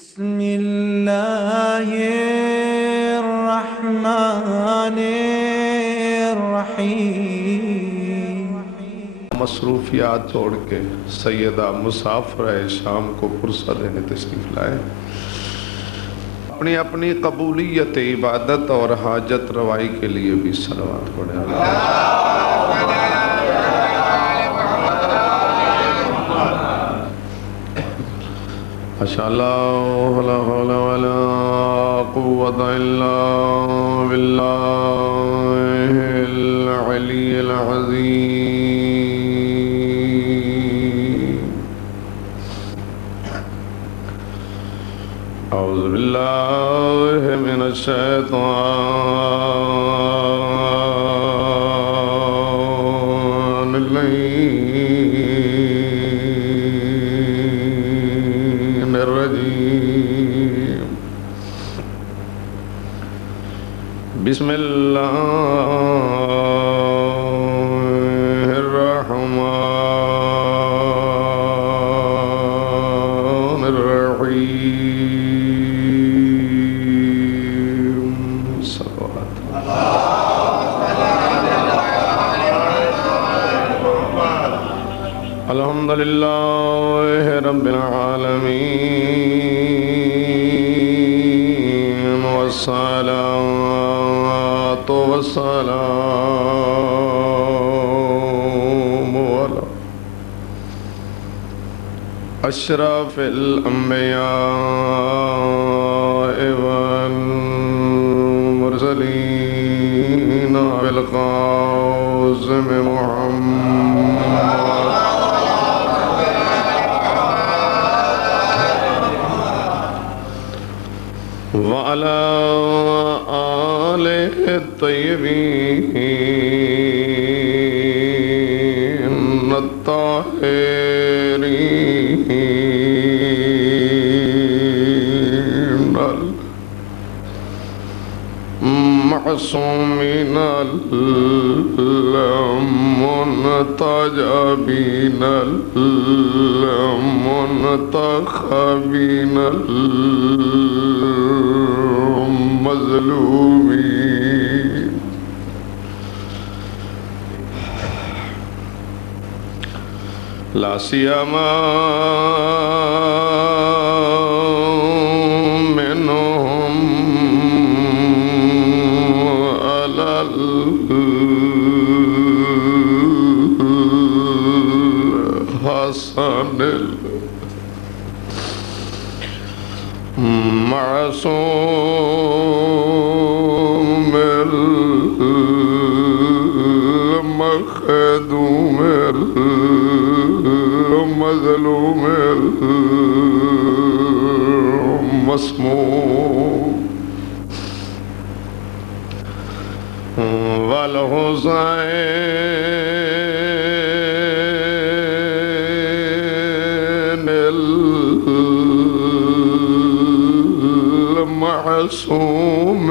بسم الله الرحمن الرحیم۔ مصروفیات چھوڑ کے سیدہ مسافرہ شام کو پرسہ دینے تشریف لائے۔ اپنی اپنی قبولیت عبادت اور حاجت روائی کے لیے بھی صلوات پڑھیں۔ ماشاءاللہ لا حول ولا قوة الا باللہ العلی العظیم۔ اعوذ باللہ من الشیطان الرجیم۔ بسم اللہ الرحمن الرحیم۔ صلوات الحمدللہ رب العالمین، والصلاة والسلام علی اشرف الانبیاء والمرسلین بالقاسم محمد وعلى آله الطيبين الطاهرين المعصومين المنتجبين المنتخبين المظلومين لا سيما منهم على الحسن المعصوم المخدوم المظلوم المسموم والحسين المعصوم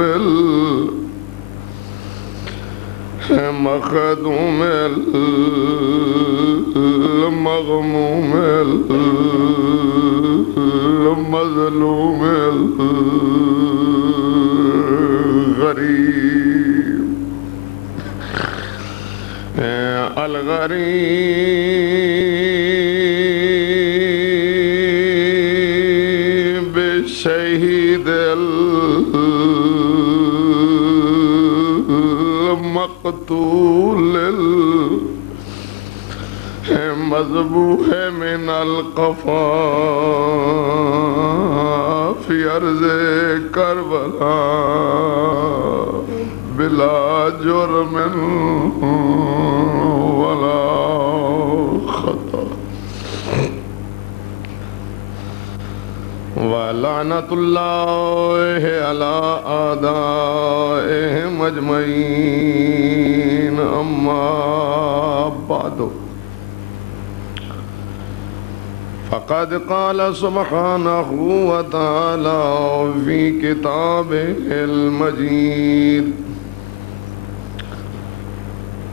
المخدوم المغموم المظلوم الغريب الغريب الشهيد المقتول المذبوح من القفا في أرض كربلاء بلا جرم ولا خطأ ولعنة الله على أعدائهم أجمعين أما بعد فقد قال سبحانه وتعالى في كتابه المجيد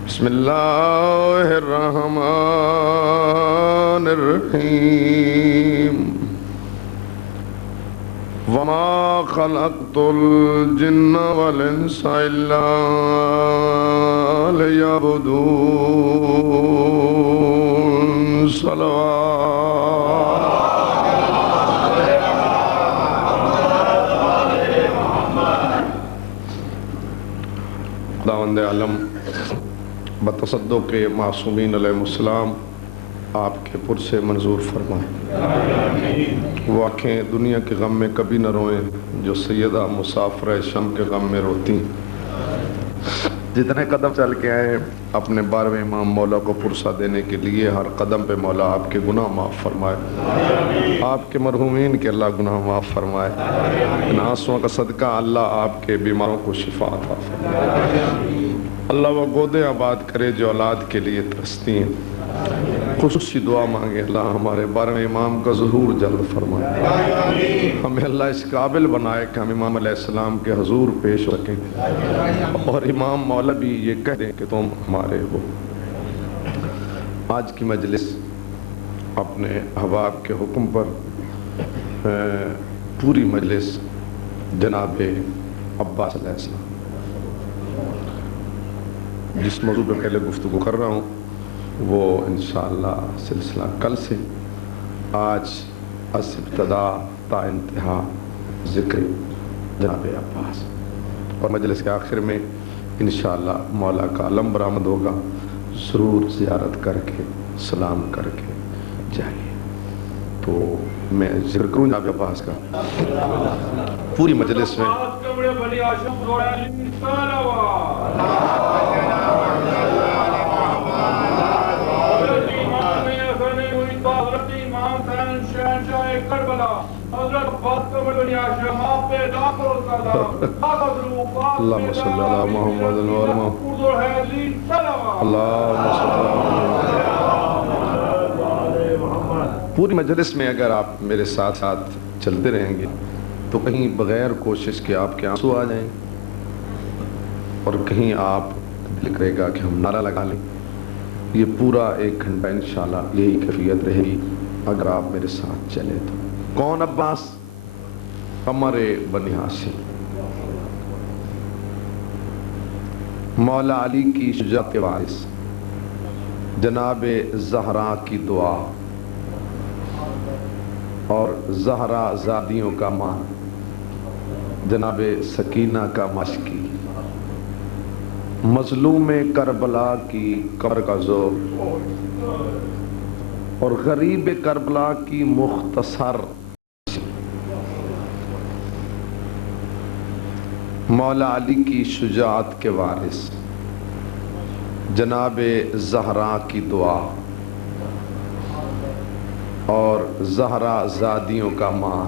بسم الله الرحمن الرحيم وما خلقت الجن والانس الا ليعبدون صلوات خداوند عالم بتصدق معصومین علیہ السلام آپ کے پر سے منظور فرمائے، وہ آنکھیں دنیا کے غم میں کبھی نہ روئیں جو سیدہ مسافرہ شم کے غم میں روتی۔ جتنے قدم چل کے آئے اپنے 12ویں امام مولا کو پرسہ دینے کے لیے، ہر قدم پہ مولا آپ کے گناہ معاف فرمائے، آپ کے مرحومین کے اللہ گناہ معاف فرمائے، ان آنسوؤں کا صدقہ اللہ آپ کے بیماروں کو شفا عطا فرمائے، اللہ وہ گودے آباد کرے جو اولاد کے لیے ترستی ہیں۔ خصوصی دعا مانگے اللہ ہمارے 12ویں امام کا ظہور جلد فرمائے، ہمیں اللہ اس قابل بنائے کہ ہم امام علیہ السلام کے حضور پیش رکھیں اور امام مولا بھی یہ کہہ دیں کہ تم ہمارے ہو۔ آج کی مجلس اپنے احباب کے حکم پر پوری مجلس جناب عباس علیہ السلام، جس موضوع پہ پہلے گفتگو کر رہا ہوں وہ انشاءاللہ سلسلہ کل سے آج از ابتدا تا انتہا ذکر جناب عباس، اور مجلس کے آخر میں انشاءاللہ مولا کا علم برآمد ہوگا، ضرور زیارت کر کے سلام کر کے جائیے۔ تو میں ذکر کروں جناب عباس کا پوری مجلس میں۔ اللہم صلی اللہ محمد پوری مجلس میں اگر آپ میرے ساتھ ساتھ چلتے رہیں گے تو کہیں بغیر کوشش کے آپ کے آنسو آ جائیں اور کہیں آپ دل کرے گا کہ ہم نعرہ لگا لیں۔ یہ پورا 1 گھنٹہ انشاءاللہ یہی کیفیت رہے گی اگر آپ میرے ساتھ چلے تو۔ کون عباس؟ قمر بنی ہاشم، مولا علی کی شجاعت کے وارث، جناب زہرا کی دعا اور زہرا زادیوں کا ماں، جناب سکینہ کا مشکی، مظلوم کربلا کی قبر کا زور اور غریب کربلا کی مختصر، مولا علی کی شجاعت کے وارث، جناب زہرا کی دعا اور زہرا زادیوں کا ماں،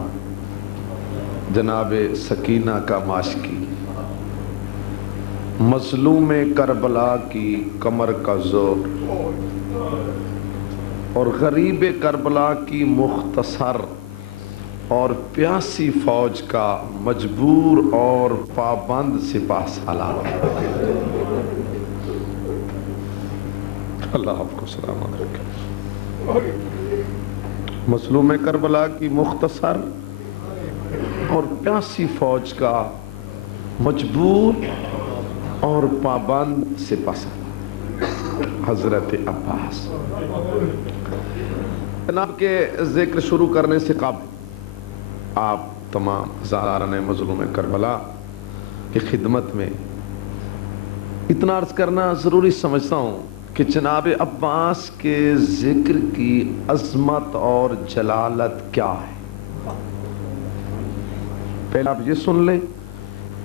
جناب سکینہ کا ماشکی، مظلوم کربلا کی کمر کا زور اور غریب کربلا کی مختصر اور پیاسی فوج کا مجبور اور پابند سپاہ سالار۔ اللہ آپ کو سلامت رکھے۔ مظلوم کربلا کی مختصر اور پیاسی فوج کا مجبور اور پابند سپاہ سالار حضرت عباس۔ جناب کے ذکر شروع کرنے سے قبل آپ تمام زائرین مظلوم کربلا کی خدمت میں اتنا عرض کرنا ضروری سمجھتا ہوں کہ جناب عباس کے ذکر کی عظمت اور جلالت کیا ہے۔ پہلے آپ یہ سن لیں،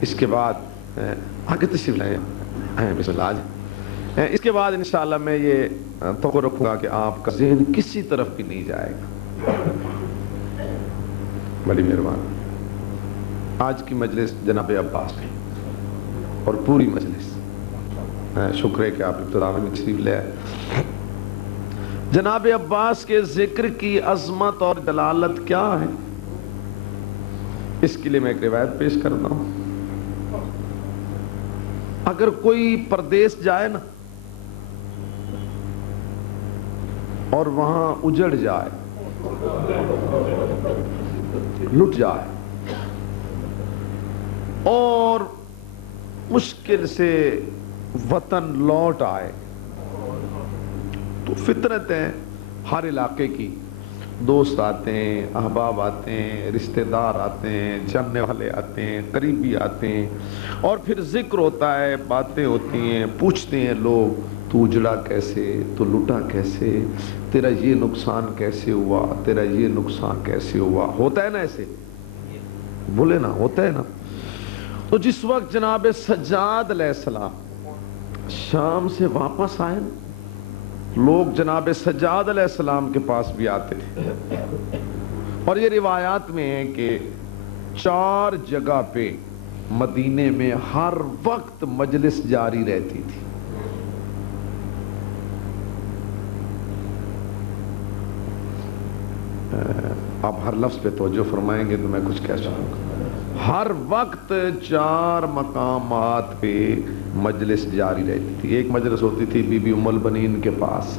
اس کے بعد آگے تشریف لائیں، بسم اللہ آج اس کے بعد انشاءاللہ میں یہ توقع رکھوں گا کہ آپ کا ذہن کسی طرف بھی نہیں جائے گا۔ بڑی مہربانی۔ آج کی مجلس جناب عباس کی اور پوری مجلس، شکر ہے کہ آپ ابتدا میں تشریف لے آئے۔ جناب عباس کے ذکر کی عظمت اور دلالت کیا ہے، اس کے لیے میں ایک روایت پیش کرتا ہوں۔ اگر کوئی پردیس جائے نا اور وہاں اجڑ جائے، لٹ جائے، اور مشکل سے وطن لوٹ آئے تو فطرت ہے ہر علاقے کی، دوست آتے ہیں، احباب آتے ہیں، رشتہ دار آتے ہیں، جاننے والے آتے ہیں، قریبی آتے ہیں، اور پھر ذکر ہوتا ہے، باتیں ہوتی ہیں، پوچھتے ہیں لوگ تو اجڑا کیسے، تو لٹا کیسے، تیرا یہ نقصان کیسے ہوا، تیرا یہ نقصان کیسے ہوا، ہوتا ہے نا ایسے، بولے نا، ہوتا ہے نا۔ تو جس وقت جناب سجاد علیہ السلام شام سے واپس آئے، لوگ جناب سجاد علیہ السلام کے پاس بھی آتے تھے، اور یہ روایات میں ہے کہ 4 جگہ پہ مدینے میں ہر وقت مجلس جاری رہتی تھی۔ آپ ہر لفظ پہ توجہ فرمائیں گے تو میں کچھ کہہ سکوں گا۔ ہر وقت 4 مقامات پہ مجلس جاری رہتی تھی۔ ایک مجلس ہوتی تھی بی بی ام البنین کے پاس،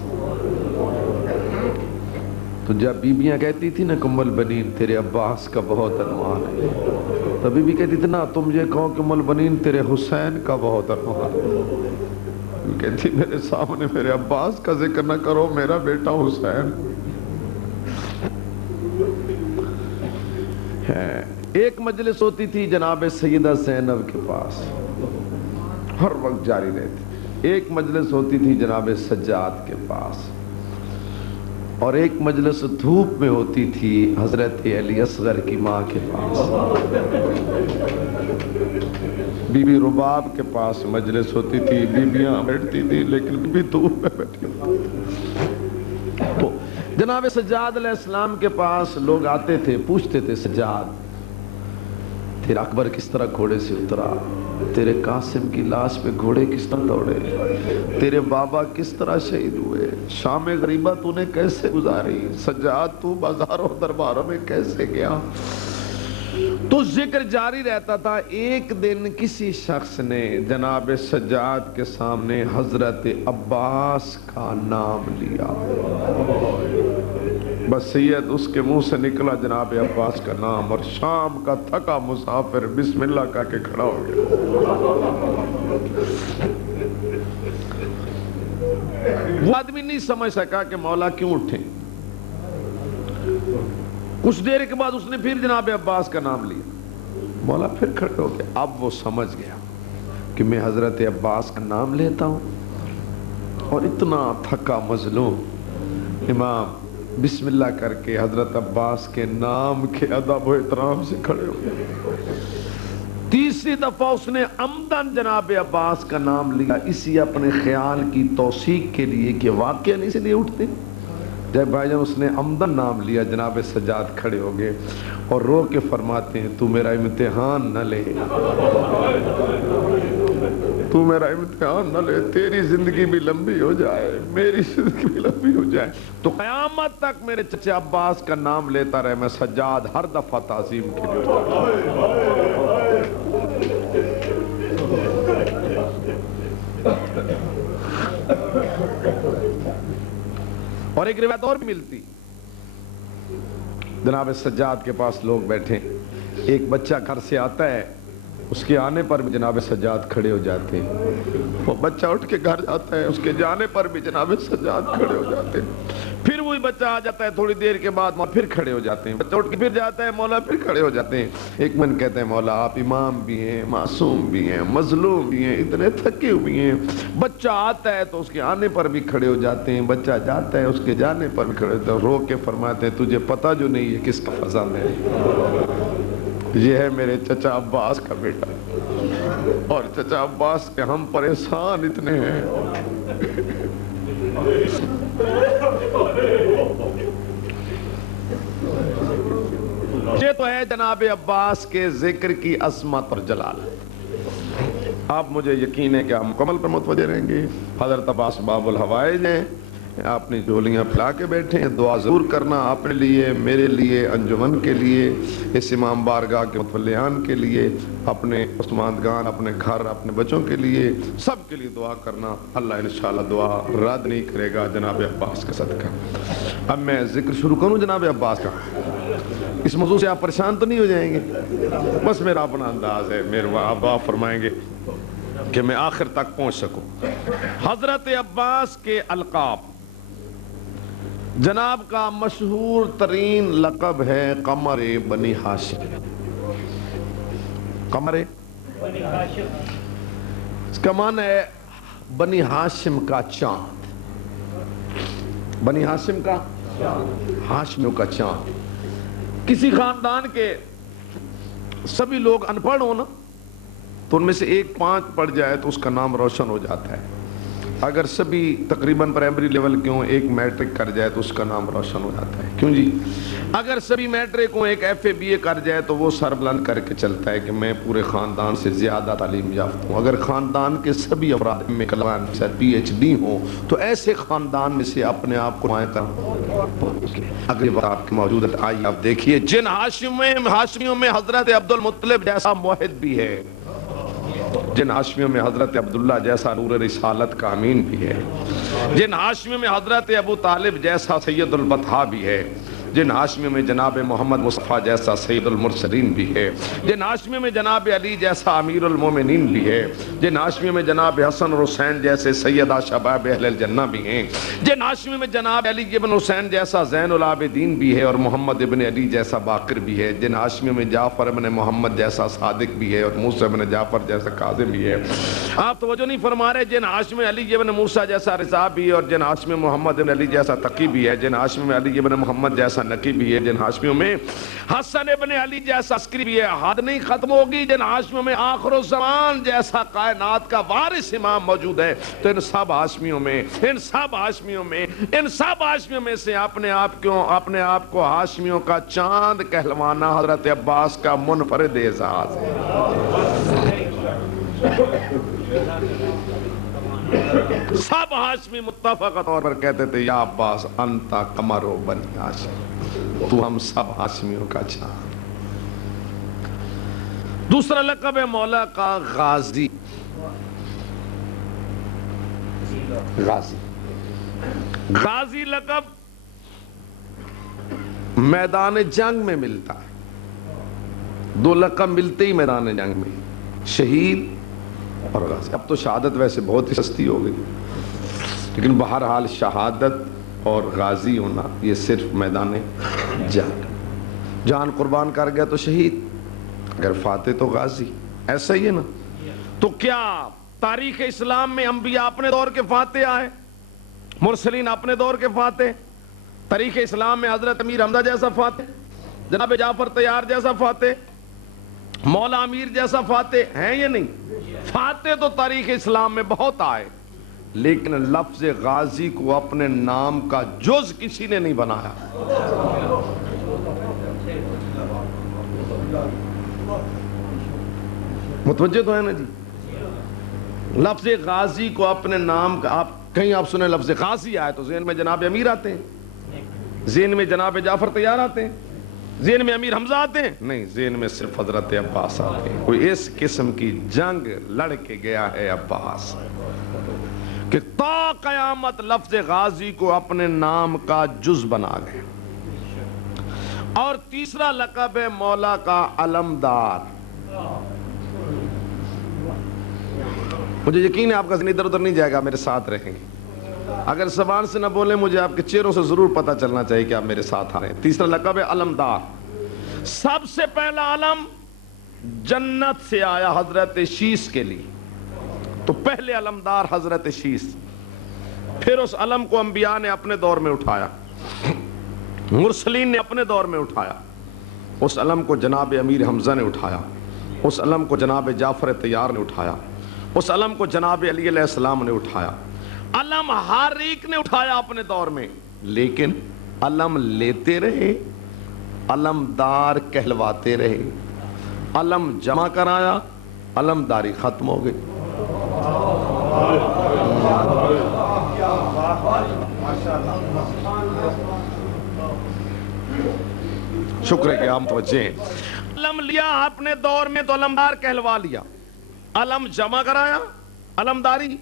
تو جب بیبیاں کہتی تھی نا کہ ام البنین تیرے عباس کا بہت ارمان ہے، تو بی بی کہتی تھی نا تم یہ کہو کہ ام البنین تیرے حسین کا بہت ارمان ہے، کہتی میرے سامنے میرے عباس کا ذکر نہ کرو، میرا بیٹا حسین ہے۔ ایک مجلس ہوتی تھی جناب سیدہ زینب کے پاس، ہر وقت جاری رہتی۔ ایک مجلس ہوتی تھی جناب سجاد کے پاس، اور ایک مجلس دھوپ میں ہوتی تھی حضرت علی اصغر کی ماں کے پاس۔ بی بی رباب کے پاس مجلس ہوتی تھی، بیبیاں بیٹھتی تھی لیکن بھی دھوپ میں بیٹھی ہوتی۔ تو جناب سجاد علیہ السلام کے پاس لوگ آتے تھے، پوچھتے تھے سجاد تیرا اکبر کس طرح گھوڑے سے اترا، تیرے قاسم کی لاش پہ گھوڑے کس طرح دوڑے، تیرے بابا کس طرح شہید ہوئے، شام غریبہ تو نے کیسے گزاری، سجاد تو بازاروں درباروں میں کیسے گیا۔ تو ذکر جاری رہتا تھا۔ ایک دن کسی شخص نے جناب سجاد کے سامنے حضرت عباس کا نام لیا، بس سید اس کے منہ سے نکلا جناب عباس کا نام، اور شام کا تھکا مسافر بسم اللہ کہہ کے کھڑا ہو گیا۔ وہ آدمی نہیں سمجھ سکا کہ مولا کیوں اٹھیں۔ کچھ دیر کے بعد اس نے پھر جناب عباس کا نام لیا، مولا پھر کھڑے ہو گئے۔ اب وہ سمجھ گیا کہ میں حضرت عباس کا نام لیتا ہوں، اور اتنا تھکا مظلوم امام بسم اللہ کر کے حضرت عباس کے نام کے ادب و احترام سے کھڑے ہو گئے۔ تیسری دفعہ اس نے عمدن جناب عباس کا نام لیا، اسی اپنے خیال کی توثیق کے لیے کہ واقعہ نہیں سے لیے اٹھتے۔ جب بھائی جان اس نے عمدن نام لیا، جناب سجاد کھڑے ہو گئے اور رو کے فرماتے ہیں تو میرا امتحان نہ لے، تو میرا امتحان نہ لے، تیری زندگی بھی لمبی ہو جائے، میری زندگی بھی لمبی ہو جائے، تو قیامت تک میرے چچے عباس کا نام لیتا رہے، میں سجاد ہر دفعہ تعظیم کے لیے اور ایک روایت اور بھی ملتی، جناب سجاد کے پاس لوگ بیٹھے، ایک بچہ گھر سے آتا ہے، اس کے آنے پر بھی جناب سجاد کھڑے ہو جاتے ہیں، وہ بچہ اٹھ کے گھر جاتا ہے، اس کے جانے پر بھی جناب سجاد کھڑے ہو جاتے ہیں، پھر وہی بچہ آ جاتا ہے تھوڑی دیر کے بعد، پھر کھڑے ہو جاتے ہیں، بچہ اٹھ کے پھر جاتا ہے، مولا پھر کھڑے ہو جاتے ہیں۔ ایک من کہتے ہیں مولا آپ امام بھی ہیں، معصوم بھی ہیں، مظلوم بھی ہیں، اتنے تھکے ہوئے ہیں، بچہ آتا ہے تو اس کے آنے پر بھی کھڑے ہو جاتے ہیں، بچہ جاتا ہے اس کے جانے پر بھی کھڑے ہوتے ہیں، رو کے فرماتے ہیں تجھے پتہ جو نہیں ہے کس کا فضل ہے، یہ ہے میرے چچا عباس کا بیٹا، اور چچا عباس کے ہم پریشان اتنے ہیں۔ یہ تو ہے جناب عباس کے ذکر کی عظمت اور جلالت۔ آپ مجھے یقین ہے کہ آپ مکمل پر متوجہ رہیں گے۔ حضرت عباس باب الحوائج ہیں، اپنی جھولیاں پھیلا کے بیٹھے ہیں، دعا ضرور کرنا اپنے لیے، میرے لیے، انجمن کے لیے، اس امام بارگاہ کے متولیان کے لیے، اپنے عثماندگان، اپنے گھر، اپنے بچوں کے لیے، سب کے لیے دعا کرنا۔ اللہ انشاءاللہ دعا رد نہیں کرے گا جناب عباس کا صدقہ۔ اب میں ذکر شروع کروں جناب عباس کا۔ اس موضوع سے آپ پریشان تو نہیں ہو جائیں گے؟ بس میرا اپنا انداز ہے، میرے آپ فرمائیں گے کہ میں آخر تک پہنچ سکوں۔ حضرت عباس کے القاب، جناب کا مشہور ترین لقب ہے قمر بنی ہاشم۔ قمر بنی ہاشم، اس کا معنی ہے بنی ہاشم کا چاند، بنی ہاشم کا ہاشمیوں کا چاند۔ کسی خاندان کے سبھی لوگ ان پڑھ ہو نا تو ان میں سے ایک 5 پڑھ جائے تو اس کا نام روشن ہو جاتا ہے۔ اگر سبھی تقریباً پرائمری لیول کے ہوں، ایک میٹرک کر جائے تو اس کا نام روشن ہو جاتا ہے۔ کیوں جی؟ اگر سبھی میٹرک ہوں، ایک ایف اے بی اے کر جائے تو وہ سر بلند کر کے چلتا ہے کہ میں پورے خاندان سے زیادہ تعلیم یافتہ ہوں۔ اگر خاندان کے سبھی افراد میں کلام سے پی ایچ ڈی ہوں تو ایسے خاندان میں سے اپنے آپ کو اگلی بار آپ کی موجودت آئی، آپ دیکھیے جن ہاشمیوں میں حضرت عبد المطلب جیسا موحد بھی ہے، جن ہاشمیوں میں حضرت عبداللہ جیسا نور رسالت کا امین بھی ہے، جن ہاشمیوں میں حضرت ابو طالب جیسا سید البطحاء بھی ہے، جن ہاشمیوں میں جناب محمد مصطفیٰ جیسا سید المرسلین بھی ہے، جن ہاشمیوں میں جناب علی جیسا امیر المومنین بھی ہے، جن ہاشمیوں میں جناب حسن اور حسین جیسے سیدہ شباب اہل الجنہ بھی ہیں، جن ہاشمیوں میں جناب علی ابن حسین جیسا زین العابدین بھی ہے اور محمد ابن علی جیسا باقر بھی ہے، جن ہاشمیوں میں جعفر ابن محمد جیسا صادق بھی ہے اور موسیٰ ابن جعفر جیسا کاظم بھی ہے۔ آپ توجہ نہیں فرما رہے؟ جن ہاشم میں علی ابن موسیٰ جیسا رضا بھی ہے اور جن ہاشم میں محمد ابن علی جیسا تقی بھی ہے، جن ہاشم میں علی ابن محمد جیسا نقی بھی ہے، جن ہاشمیوں میں حسن ابن علی جیسا عسکری بھی ہے۔ حد نہیں ختم ہوگی، جن ہاشمیوں میں آخر الزمان جیسا کائنات کا وارث امام موجود ہے۔ تو ان سب ہاشمیوں میں سے اپنے آپ کو ہاشمیوں کا چاند کہلوانا حضرت عباس کا منفرد اعزاز ہے۔ سب ہاشمی متفق طور پر کہتے تھے یا عباس انتا قمر بنی ہاشم، تو ہم سب ہاشمیوں کا چاند۔ دوسرا لقب ہے مولا کا غازی۔ غازی لقب میدان جنگ میں ملتا ہے، 2 لقب ملتے ہی میدان جنگ میں، شہید اور غازی۔ اب تو شہادت ویسے بہت ہی سستی ہو گئی، لیکن بہرحال شہادت اور غازی ہونا یہ صرف میدان جنگ، جان قربان کر گیا تو شہید، اگر فاتح تو غازی، ایسا ہی ہے نا؟ تو کیا تاریخ اسلام میں انبیاء اپنے دور کے فاتح آئے، مرسلین اپنے دور کے فاتح؟ تاریخ اسلام میں حضرت امیر حمزہ جیسا فاتح، جناب جعفر طیار جیسا فاتح، مولا امیر جیسا فاتح ہیں یا نہیں؟ فاتح تو تاریخ اسلام میں بہت آئے، لیکن لفظ غازی کو اپنے نام کا جز کسی نے نہیں بنایا۔ متوجہ تو ہے نا جی؟ لفظ غازی کو اپنے نام کا، کہیں آپ سنیں لفظ غازی آئے تو ذہن میں جناب امیر آتے ہیں، ذہن میں جناب جعفر طیار آتے ہیں، ذہن میں امیر حمزہ آتے ہیں؟ نہیں، ذہن میں صرف حضرت عباس آتے ہیں۔ کوئی اس قسم کی جنگ لڑ کے گیا ہے عباس کہ تا قیامت لفظ غازی کو اپنے نام کا جز بنا گئے۔ اور تیسرا لقب ہے مولا کا علمدار۔ مجھے یقین ہے آپ کا ذہن ادھر ادھر نہیں جائے گا، میرے ساتھ رہیں گے۔ اگر زبان سے نہ بولیں مجھے آپ کے چہروں سے ضرور پتہ چلنا چاہیے کہ آپ میرے ساتھ آ رہے ہیں۔ تیسرا لقب ہے علمدار۔ سب سے پہلا علم جنت سے آیا حضرت شیس کے لیے، تو پہلے علمدار حضرت شیس، پھر اس علم کو انبیاء نے اپنے دور میں اٹھایا، مرسلین نے اپنے دور میں اٹھایا، اس علم کو جناب امیر حمزہ نے اٹھایا، اس علم کو جناب جعفر طیار نے اٹھایا، اس علم کو جناب علی علیہ السلام نے اٹھایا۔ علم ہر ایک نے اٹھایا اپنے دور میں، لیکن علم لیتے رہے، علمدار کہلواتے رہے۔ علم جمع کرایا، علمداری ختم ہو گئی۔ شکر ہے کہ آپ توجہ ہیں۔ علم لیا اپنے دور میں تو علمدار کہلوا لیا، علم جمع کرایا، علمداری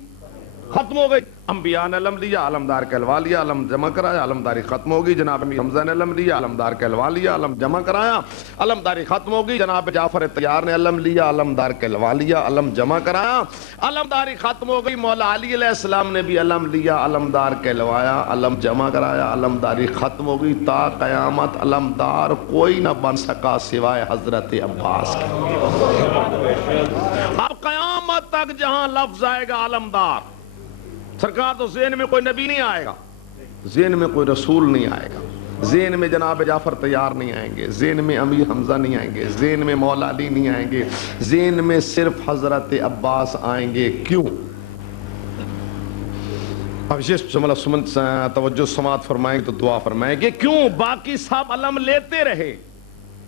ختم ہو گئی. انبیاء نے علم لیا, علمدار کہلوا لیا, علم جمع کرایا, علمداری ختم ہوگی. جناب امیر حمزہ نے علم لیا, علمدار کہلوا لیا, علم جمع کرایا, علمداری ختم ہوگی. جناب جعفر طیار نے علم لیا, علمدار کہلوا لیا, علم جمع کرایا, علمداری ختم ہو گئی. مولا علی علیہ السلام نے بھی علم لیا, علمدار کہلوایا, علم جمع کرایا, علمداری ختم ہو گئی. تا قیامت علمدار کوئی نہ بن سکا سوائے حضرت عباس کے. اب قیامت تک جہاں لفظ آئے گا علمدار, سرکار تو ذہن میں کوئی نبی نہیں آئے گا, ذہن میں کوئی رسول نہیں آئے گا, ذہن میں جناب جعفر طیار نہیں آئیں گے, ذہن میں امیر حمزہ نہیں آئیں گے, ذہن میں مولا علی نہیں آئیں گے, ذہن میں صرف حضرت عباس آئیں گے. کیوں؟ اب توجہ سماعت فرمائیں گے تو دعا فرمائیں گے. کیوں؟ باقی سب علم لیتے رہے,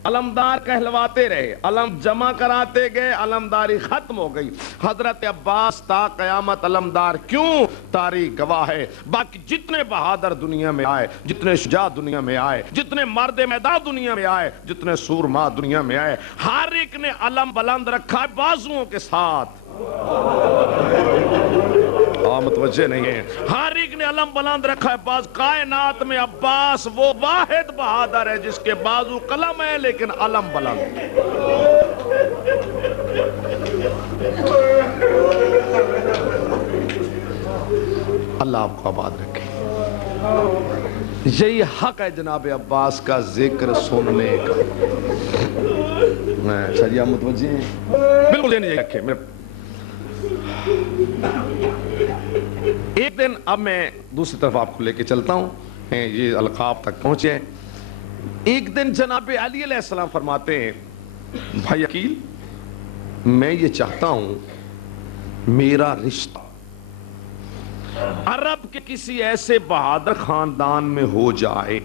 علمدار کہلواتے رہے, علم جمع کراتے گئے, علمداری ختم ہو گئی. حضرت عباس تا قیامت علمدار. کیوں؟ تاریخ گواہ ہے. باقی جتنے بہادر دنیا میں آئے, جتنے شجاع دنیا میں آئے, جتنے مرد میدان دنیا میں آئے, جتنے سورما دنیا میں آئے, ہر ایک نے علم بلند رکھا ہے بازوؤں کے ساتھ. متوجہ نہیں ہے. ہر ایک نے علم بلند رکھا ہے. باز کائنات میں عباس وہ واحد بہادر ہے جس کے بازو قلم ہے لیکن علم بلند. اللہ آپ کو آباد رکھے. یہی حق ہے جناب عباس کا ذکر سننے کا. اچھا جی آپ متوجہ ہیں؟ بالکل دینے رکھے. ایک دن اب میں دوسری طرف آپ کو لے کے چلتا ہوں, یہ القاب تک پہنچے. ایک دن جناب علی علیہ السلام فرماتے ہیں, بھائی عقیل میں یہ چاہتا ہوں میرا رشتہ عرب کے کسی ایسے بہادر خاندان میں ہو جائے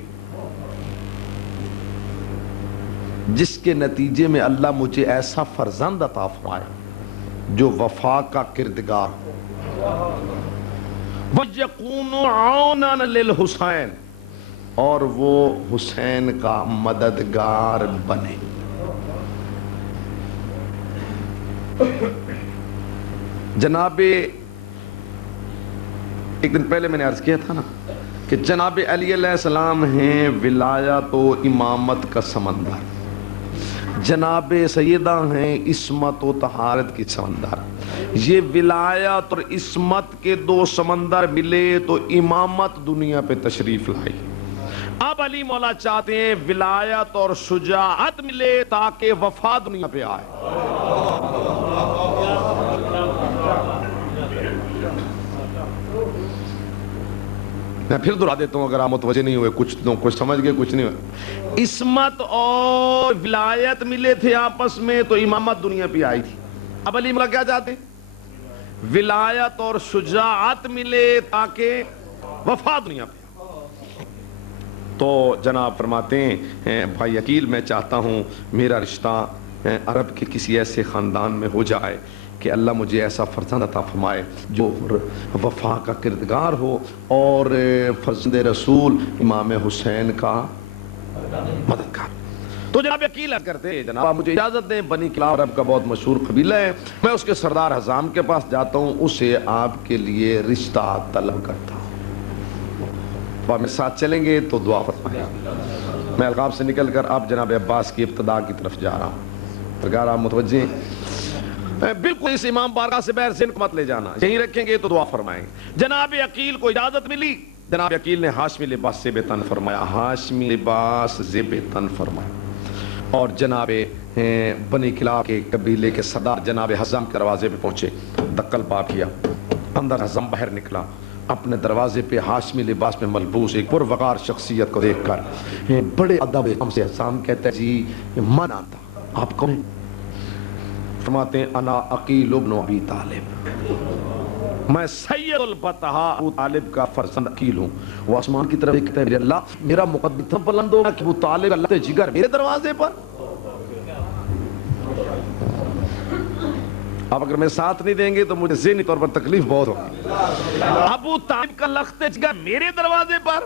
جس کے نتیجے میں اللہ مجھے ایسا فرزند عطا فرمائے جو وفا کا کردگار ہو, وَيَكُونُ عَوْنًا لِلْحُسَيْنِ, اور وہ حسین کا مددگار بنے. جناب ایک دن پہلے میں نے عرض کیا تھا نا کہ جناب علی علیہ السلام ہیں ولایت و امامت کا سمندر, جناب سیدہ ہیں عصمت و طہارت کی سمندر. یہ ولایت اور عصمت کے دو سمندر ملے تو امامت دنیا پہ تشریف لائی. اب علی مولا چاہتے ہیں ولایت اور شجاعت ملے تاکہ وفا دنیا پہ آئے. میں پھر دہرا دیتا ہوں اگر آپ متوجہ نہیں ہوئے, کچھ سمجھ گئے کچھ نہیں ہوئے. عصمت اور ولایت ملے تھے آپس میں تو امامت دنیا پہ آئی تھی. اب علی مولا کیا چاہتے ہیں؟ ولایت اور شجاعت ملے تاکہ وفا دنیا پہ. تو جناب فرماتے ہیں بھائی عقیل میں چاہتا ہوں میرا رشتہ عرب کے کسی ایسے خاندان میں ہو جائے کہ اللہ مجھے ایسا فرزند عطا فرمائے جو وفا کا کردگار ہو اور فرزند رسول امام حسین کا مددگار. تو جناب عقیل کرتے ہیں جناب مجھے اجازت دیں, بنی کلاب عرب کا بہت مشہور قبیلہ ہے, میں اس کے سردار حزام کے پاس جاتا ہوں, اسے آپ کے لیے رشتہ طلب کرتا ہوں. آپ میں ساتھ چلیں گے تو دعا فرمائیں. میں القاب سے نکل کر اب جناب عباس کی ابتدا کی طرف جا رہا ہوں. اگر آپ متوجہ ہیں بالکل اس امام بارگاہ سے باہر ذہن کو مت لے جانا, یہیں رکھیں گے تو دعا فرمائیں. جناب عقیل کو اجازت ملی, جناب عقیل نے ہاشمی لباس زیب تن فرمایا, ہاشمی لباس زیب تن فرمایا, اور جناب بنی کلاب کے قبیلے کے سردار جناب حزام کے دروازے پہ پہنچے, دکل پا کیا, اندر حزام باہر نکلا, اپنے دروازے پہ ہاشمی لباس میں ملبوس ایک پروقار شخصیت کو دیکھ کر بڑے ادب ہم سے حزام کہتا ہے جی من آتا, آپ کون ہیں؟ فرماتے ہیں انا عقیل ابن ابی طالب, میں سید البطحاء ابو طالب کا فرزند عقیل ہوں. وہ آسمان کی طرف دیکھتا ہے میرے اللہ میرا مقدم بلند ہوگا کہ ابو طالب اللہ جگر میرے دروازے پر. اب اگر میں ساتھ نہیں دیں گے تو مجھے ذہنی طور پر تکلیف بہت ہوگی. ابو طالب کا لخت جگر میرے دروازے پر.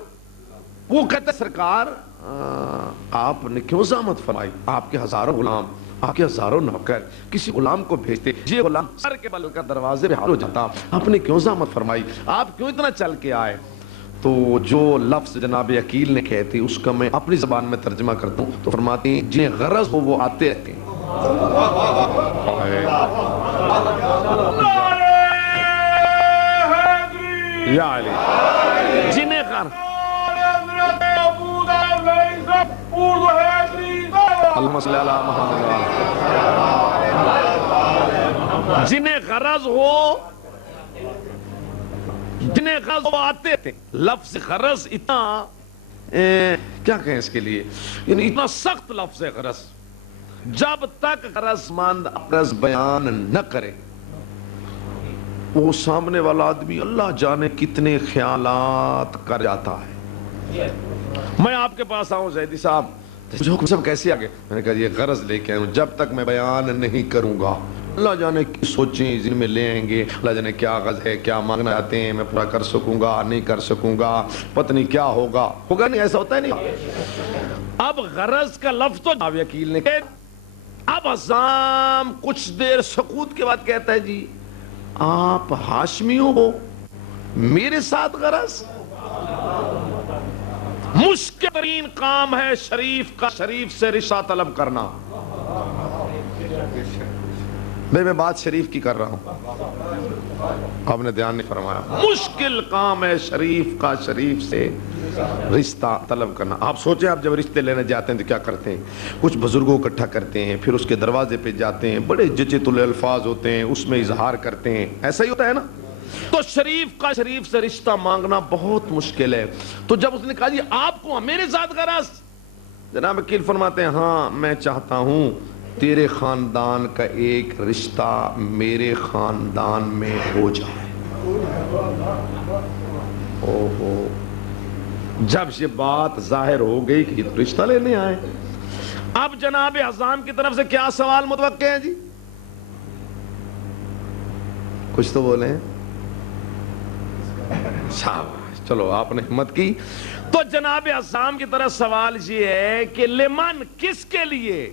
وہ کہتے سرکار آپ نے کیوں زحمت فرمائی, آپ کے ہزاروں غلام آپ کے ہزاروں نوکر کسی غلام کو بھیجتے، یہ غلام سر کے بل کا دروازے پہ حاضر ہو جاتا، آپ نے کیوں زحمت فرمائی، آپ کیوں اتنا چل کے آئے؟ تو جو لفظ جناب عقیل نے کہے تھے اس کا میں اپنی زبان میں ترجمہ کرتا ہوں، تو فرماتے ہیں جنہیں غرض ہو وہ آتے رہتے ہیں۔ یا علی جنہیں غرض اللہم صلی اللہ محمد، جنہیں غرض ہو، جنہیں غرض وہ آتے تھے۔ لفظ غرض اتنا کیا کہیں اس کے لیے، یعنی اتنا سخت لفظ ہے غرض، جب تک غرض مند غرض بیان نہ کرے وہ سامنے والا آدمی اللہ جانے کتنے خیالات کر جاتا ہے۔ میں آپ کے پاس آؤں زیدی صاحب، حکم صاحب کیسے آگے؟ میں نے کہا یہ غرض لے کے آؤں، جب تک میں بیان نہیں کروں گا اللہ جانے کی سوچیں ذہن میں لے آئیں گے، اللہ جانے کیا غرض ہے، کیا مانگنا چاہتے ہیں، میں پورا کر سکوں گا نہیں کر سکوں گا، پتہ نہیں کیا ہوگا نہیں، ایسا ہوتا ہے نہیں۔ اب غرض کا لفظ تو جناب عقیل نے کہا، اب عزام کچھ دیر سکوت کے بعد کہتا ہے جی آپ ہاشمیوں ہو، میرے ساتھ غرض؟ مشکل ترین کام ہے شریف کا شریف سے رشتہ طلب کرنا۔ میں بات شریف کی کر رہا ہوں، آپ نے دھیان نہیں فرمایا۔ مشکل کام ہے شریف کا شریف سے رشتہ طلب کرنا۔ آپ سوچیں آپ جب رشتے لینے جاتے ہیں تو کیا کرتے ہیں، کچھ بزرگوں کو اکٹھا کرتے ہیں، پھر اس کے دروازے پہ جاتے ہیں، بڑے جچے تلے الفاظ ہوتے ہیں، اس میں اظہار کرتے ہیں، ایسا ہی ہوتا ہے نا۔ تو شریف کا شریف سے رشتہ مانگنا بہت مشکل ہے۔ تو جب اس نے کہا جی آپ کو میرے ساتھ غرض، جناب عقیل فرماتے ہیں ہاں میں چاہتا ہوں تیرے خاندان کا ایک رشتہ میرے خاندان میں ہو جائے۔ اوہو، جب یہ بات ظاہر ہو گئی کہ یہ رشتہ لینے آئے، اب جناب عزام کی طرف سے کیا سوال متوقع ہے جی؟ کچھ تو بولیں۔ شاباش، چلو آپ نے ہمت کی۔ تو جناب عزام کی طرف سوال یہ ہے کہ لمن، کس کے لیے؟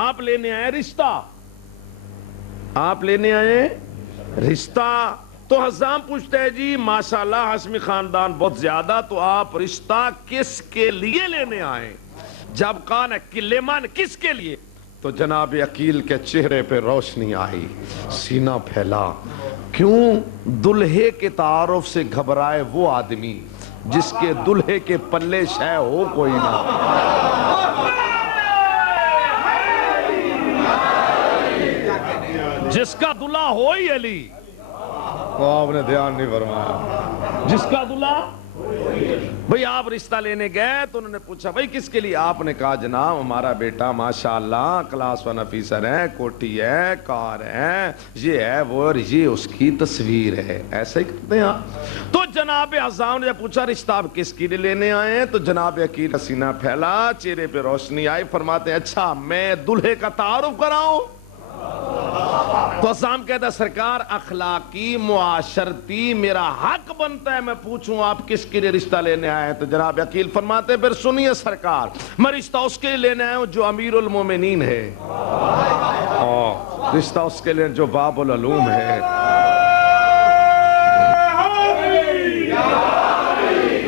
آپ لینے آئے رشتہ، آپ لینے آئے رشتہ۔ تو عزام پوچھتے ہیں جی ماشاءاللہ ہاشمی خاندان بہت زیادہ، تو آپ رشتہ کس کے لیے لینے آئے؟ جب کہا نا کہ لمن، کس کے لیے، تو جناب عقیل کے چہرے پہ روشنی آئی، سینہ پھیلا۔ کیوں؟ دلہے کے تعارف سے گھبرائے وہ آدمی جس کے دلہے کے پلے شے ہو کوئی نہ۔ جس کا دلہا ہو ہی علی، آپ نے دھیان نہیں فرمایا، جس کا دلہا بھئی آپ رشتہ لینے گئے تو انہوں نے پوچھا بھئی کس کے لیے؟ آپ نے کہا جناب ہمارا بیٹا ماشاءاللہ کلاس ون آفیسر ہے، کوٹی ہے، کار ہے، یہ ہے وہ، اور یہ اس کی تصویر ہے، ایسا ہی کرتے ہیں آپ۔ تو جناب عزام نے جب پوچھا رشتہ آپ کس کے لیے لینے آئے ہیں، تو جناب عقیل کا سینہ پھیلا، چہرے پہ روشنی آئی، فرماتے ہیں اچھا میں دلہے کا تعارف کراؤں؟ تو عزام کہتا ہے سرکار اخلاقی معاشرتی میرا حق بنتا ہے میں پوچھوں آپ کس کے لیے رشتہ لینے آئے ہیں۔ تو جناب عقیل فرماتے ہیں پھر سنیے سرکار، میں رشتہ اس کے لیے لینے آیا ہوں جو امیر المومنین ہے، رشتہ اس کے لیے جو باب العلوم ہے۔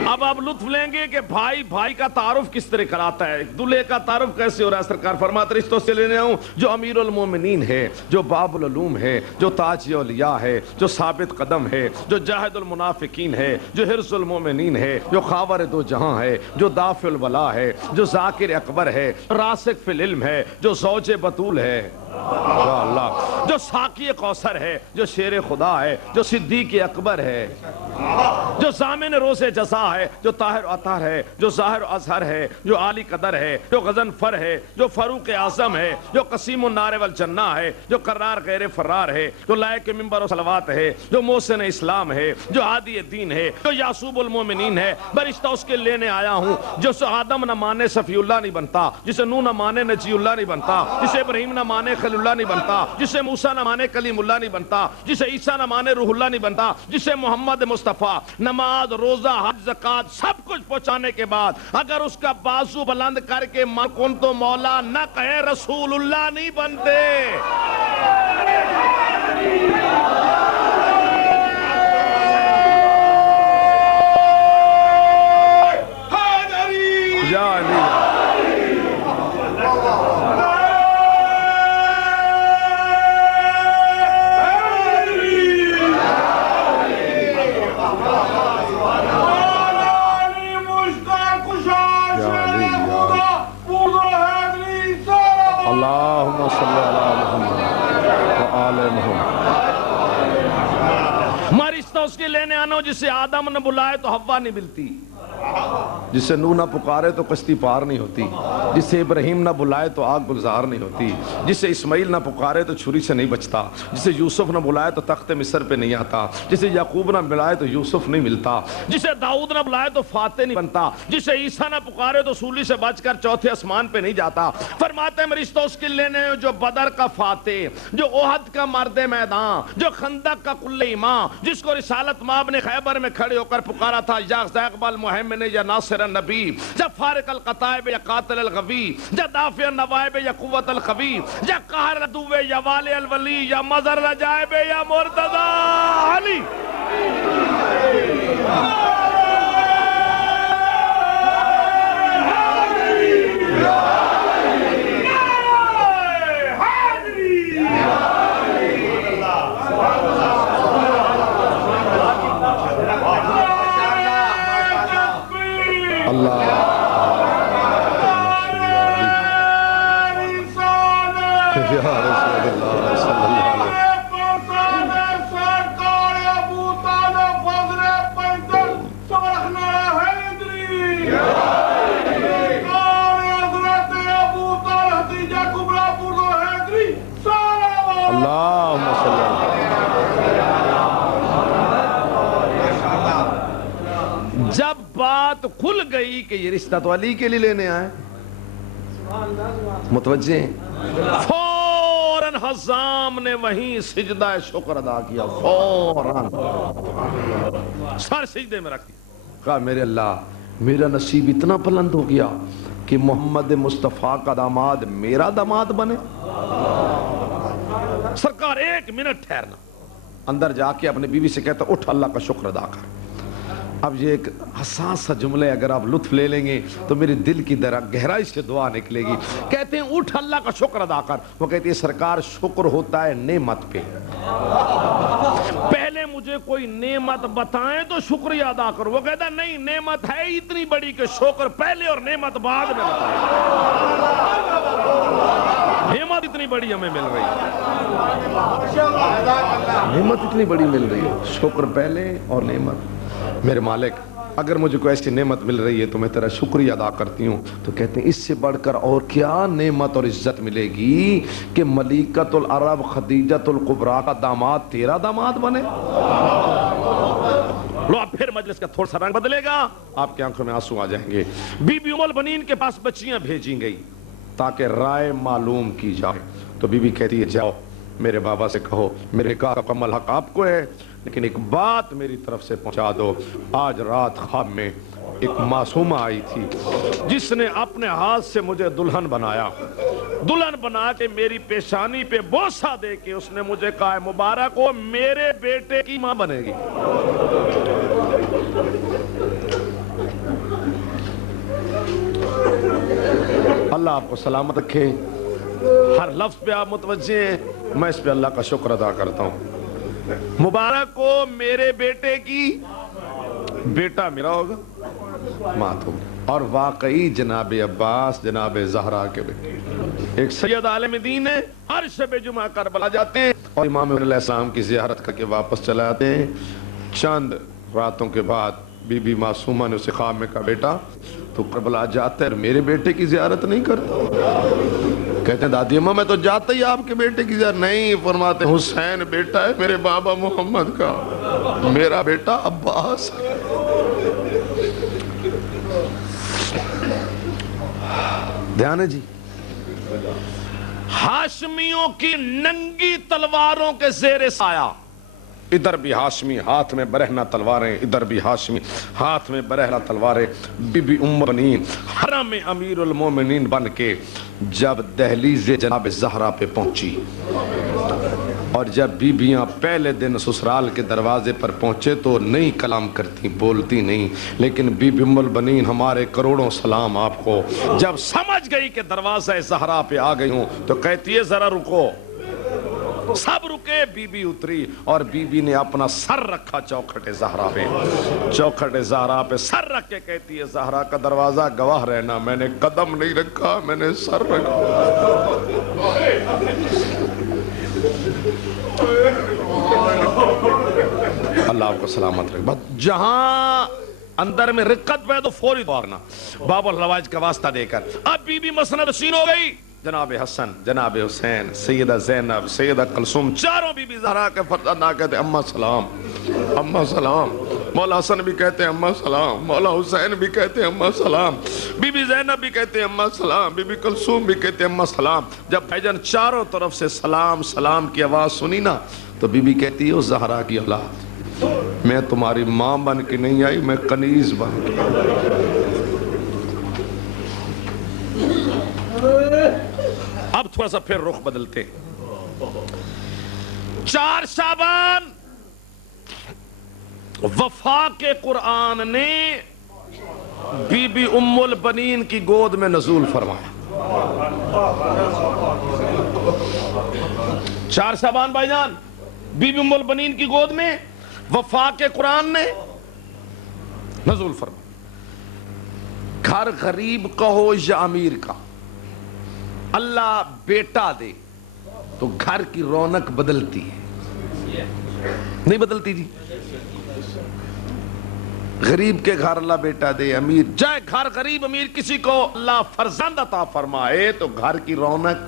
اب آپ لطف لیں گے کہ بھائی بھائی کا تعارف کس طرح کراتا ہے، دلہے کا تعارف کیسے ہو رہا ہے؟ سرکار فرماتے رشتوں سے لینے آؤں جو امیر المومنین ہے، جو باب العلوم ہے، جو تاج اولیاء ہے، جو ثابت قدم ہے، جو جاہد المنافقین ہے، جو حرص المومنین ہے، جو خاور دو جہاں ہے، جو دافع البلا ہے، جو ذاکر اکبر ہے، راسخ فی العلم ہے، جو زوج بطول ہے، اللہ، جو ساقی کوثر ہے، جو شیر خدا ہے، جو صدیق اکبر ہے، جو ضامن روز جزا ہے، جو طاہر اطہر ہے، جو ظاہر اظہر ہے، جو عالی قدر ہے، جو غضنفر ہے، جو فاروق اعظم ہے، جو قسیم النار والجنہ ہے، جو قرار غیر فرار ہے، جو لائق منبر و صلوات ہے، جو محسن اسلام ہے، جو عادی دین ہے، جو یعصوب المومنین ہے، برشتہ اس کے لینے آیا ہوں جسے آدم نہ مانے صفی اللہ نہیں بنتا، جسے نوح نہ مانے نجی اللہ نہیں بنتا، جسے ابراہیم نہ مانے خلیل اللہ نہیں بنتا، جسے موسیٰ نہ مانے کلیم اللہ نہیں بنتا، جسے عیسیٰ نہ مانے روح اللہ نہیں بنتا، جسے محمد مصطفیٰ مصطفیٰ نماز روزہ حج زکات سب کچھ پہنچانے کے بعد اگر اس کا بازو بلند کر کے کن تو مولا نہ کہے رسول اللہ نہیں بنتے. اللہم صلی علی محمد وآل محمد. ہماری رشتہ اس کے لینے آنا ہو جسے آدم نہ بلائے تو حوا نہیں ملتی، جسے نوح نہ پکارے تو کشتی پار نہیں ہوتی، جسے ابراہیم نہ بلائے تو آگ گلزار نہیں ہوتی، جسے اسماعیل نہ پکارے تو چھری سے نہیں بچتا، جسے یوسف نہ بلائے تو تخت مصر پہ نہیں آتا، جسے یعقوب نہ بلائے تو یوسف نہیں ملتا، جسے داؤد نہ بلائے تو فاتح نہیں بنتا، جسے عیسیٰ نہ پکارے تو سولی سے بچ کر چوتھے آسمان پہ نہیں جاتا. فرماتے ہیں رشتہ اس کے لینے جو بدر کا فاتح، جو احد کا مرد میدان، جو خندق کا کل ایمان، جس کو رسالت مآب نے خیبر میں کھڑے ہو کر پکارا تھا یا ذائقب المحمن یا ناصر النبی، یا فارق القطائب یا قاتل الغوی، یا دافع النوائب یا قوت القوی، یا قہر العدو یا والی الولی، یا مظہر العجائب یا مرتضی علی. جب بات کھل گئی کہ یہ رشتہ تو علی کے لیے لینے آئے، متوجہ ہیں، فوراً حزام نے وہیں سجدہ شکر ادا کیا، فوراً سر سجدے میں رکھ دیا، کہا میرے اللہ میرا نصیب اتنا بلند ہو گیا کہ محمد مصطفیٰ کا داماد میرا داماد بنے. سرکار ایک منٹ ٹھہرنا، اندر جا کے اپنے بیوی سے کہتا اٹھ اللہ کا شکر ادا کر. اب یہ ایک حساس سا جملے اگر آپ لطف لے لیں گے تو میرے دل کی گہرائی سے دعا نکلے گی. کہتے ہیں اٹھ اللہ کا شکر ادا کر. وہ کہتی ہے سرکار شکر ہوتا ہے نعمت پہ، پہلے مجھے کوئی نعمت بتائیں تو شکریہ ادا کرو. وہ کہتا ہے نہیں، نعمت ہے اتنی بڑی کہ شکر پہلے اور نعمت بعد میں بتائیں. نعمت اتنی بڑی ہمیں مل رہی ہے، نعمت اتنی بڑی مل رہی ہے، شکر پہلے اور نعمت. میرے مالک اگر مجھے کوئی ایسی نعمت مل رہی ہے تو میں تیرا شکریہ ادا کرتی ہوں. تو کہتے ہیں اس سے بڑھ کر اور کیا نعمت اور عزت ملے گی کہ ملکۃ العرب خدیجۃ الکبریٰ کا داماد تیرا داماد بنے. لو اب پھر مجلس کا تھوڑا سا رنگ بدلے گا، آپ کی آنکھوں میں آنسو آ جائیں گے. بی بی ام البنین کے پاس بچیاں بھیجی گئی تاکہ رائے معلوم کی جائے. تو بی بی کہتی ہے جاؤ میرے بابا سے کہو میرے کا کمل حق آپ کو ہے، لیکن ایک بات میری طرف سے پہنچا دو. آج رات خواب میں ایک معصومہ آئی تھی جس نے اپنے ہاتھ سے مجھے دلہن بنایا، دلہن بنا کے میری پیشانی پہ بوسہ دے کے اس نے مجھے کہا مبارک ہو میرے بیٹے کی ماں بنے گی. اللہ آپ کو سلامت رکھے. ہر لفظ پہ آپ متوجہ ہیں، میں اس پہ اللہ کا شکر ادا کرتا ہوں. مبارک ہو میرے بیٹے کی، بیٹا میرا ہوگا مات ہوگی. اور واقعی جناب عباس جناب زہرا کے بیٹے. ایک سید عالم دین ہے، ہر شب جمعہ کربلا جاتے ہیں اور امام علیہ السلام کی زیارت کر کے واپس چلے آتے ہیں. چند راتوں کے بعد بی بی معصومہ نے اسے خواب میں کہا بیٹا تو کربلا جاتا ہے میرے بیٹے کی زیارت نہیں کرتا. کہتے ہیں دادی اماں میں تو جاتا ہی آپ کے بیٹے کی زیارت نہیں. فرماتے حسین بیٹا ہے میرے بابا محمد کا، میرا بیٹا عباس. دھیان ہے جی. ہاشمیوں کی ننگی تلواروں کے زیر سایہ ادھر بھی ہاشمی ہاتھ میں برہنہ تلواریں، ادھر بھی ہاشمی ہاتھ میں برہنہ تلواریں. بی بی ام بنین حرم امیر المومنین بن کے جب دہلیز جناب زہرا پہ پہنچی، اور جب بیویاں پہلے دن سسرال کے دروازے پر پہنچے تو نہیں کلام کرتی، بولتی نہیں، لیکن بی بی ام البنین ہمارے کروڑوں سلام آپ کو، جب سمجھ گئی کہ دروازہ زہرا پہ آ گئی ہوں تو کہتی ہے ذرا رکو. سب رکے، بی بی اتری اور بی بی نے اپنا سر رکھا چوکھٹ زہرا پہ، چوکھٹ زہرا پہ سر رکھ کے کہتی ہے زہرا کا دروازہ گواہ رہنا، میں نے قدم نہیں رکھا، میں نے سر رکھا. اللہ آپ کو سلامت رکھے. جہاں اندر میں رقت پہ تو فوری دوڑنا باب الرواج کا واسطہ دے کر. اب بی بی مسند نشین ہو گئی، جناب حسن، جناب حسین، سیدہ زینب، سیدہ کلثوم، چاروں بی بی زہرا کے فرزند کہتے اماں سلام، اماں سلام. مولا حسن بھی کہتے ہیں اماں سلام، مولا حسین بھی کہتے ہیں اماں سلام، بی بی زینب بھی کہتے ہیں اماں سلام، بی بی کلثوم بھی کہتے ہیں اماں سلام. جب بھائی چاروں طرف سے سلام سلام کی آواز سنی نا تو بی بی کہتی ہے او زہرا کی اولاد، میں تمہاری ماں بن کے نہیں آئی، میں کنیز بن کے. اب تھوڑا سا پھر رخ بدلتے. 4 شعبان وفاق قرآن نے بی بی ام البنین کی گود میں نزول فرمایا. 4 شعبان بھائی جان بی بی ام البنین کی گود میں وفاق قرآن نے نزول فرمایا. گھر غریب کا ہو یا امیر کا، اللہ بیٹا دے تو گھر کی رونق بدلتی ہے، نہیں بدلتی جی؟ غریب کے گھر اللہ بیٹا دے، امیر چاہے گھر غریب امیر کسی کو اللہ فرزند عطا فرمائے تو گھر کی رونق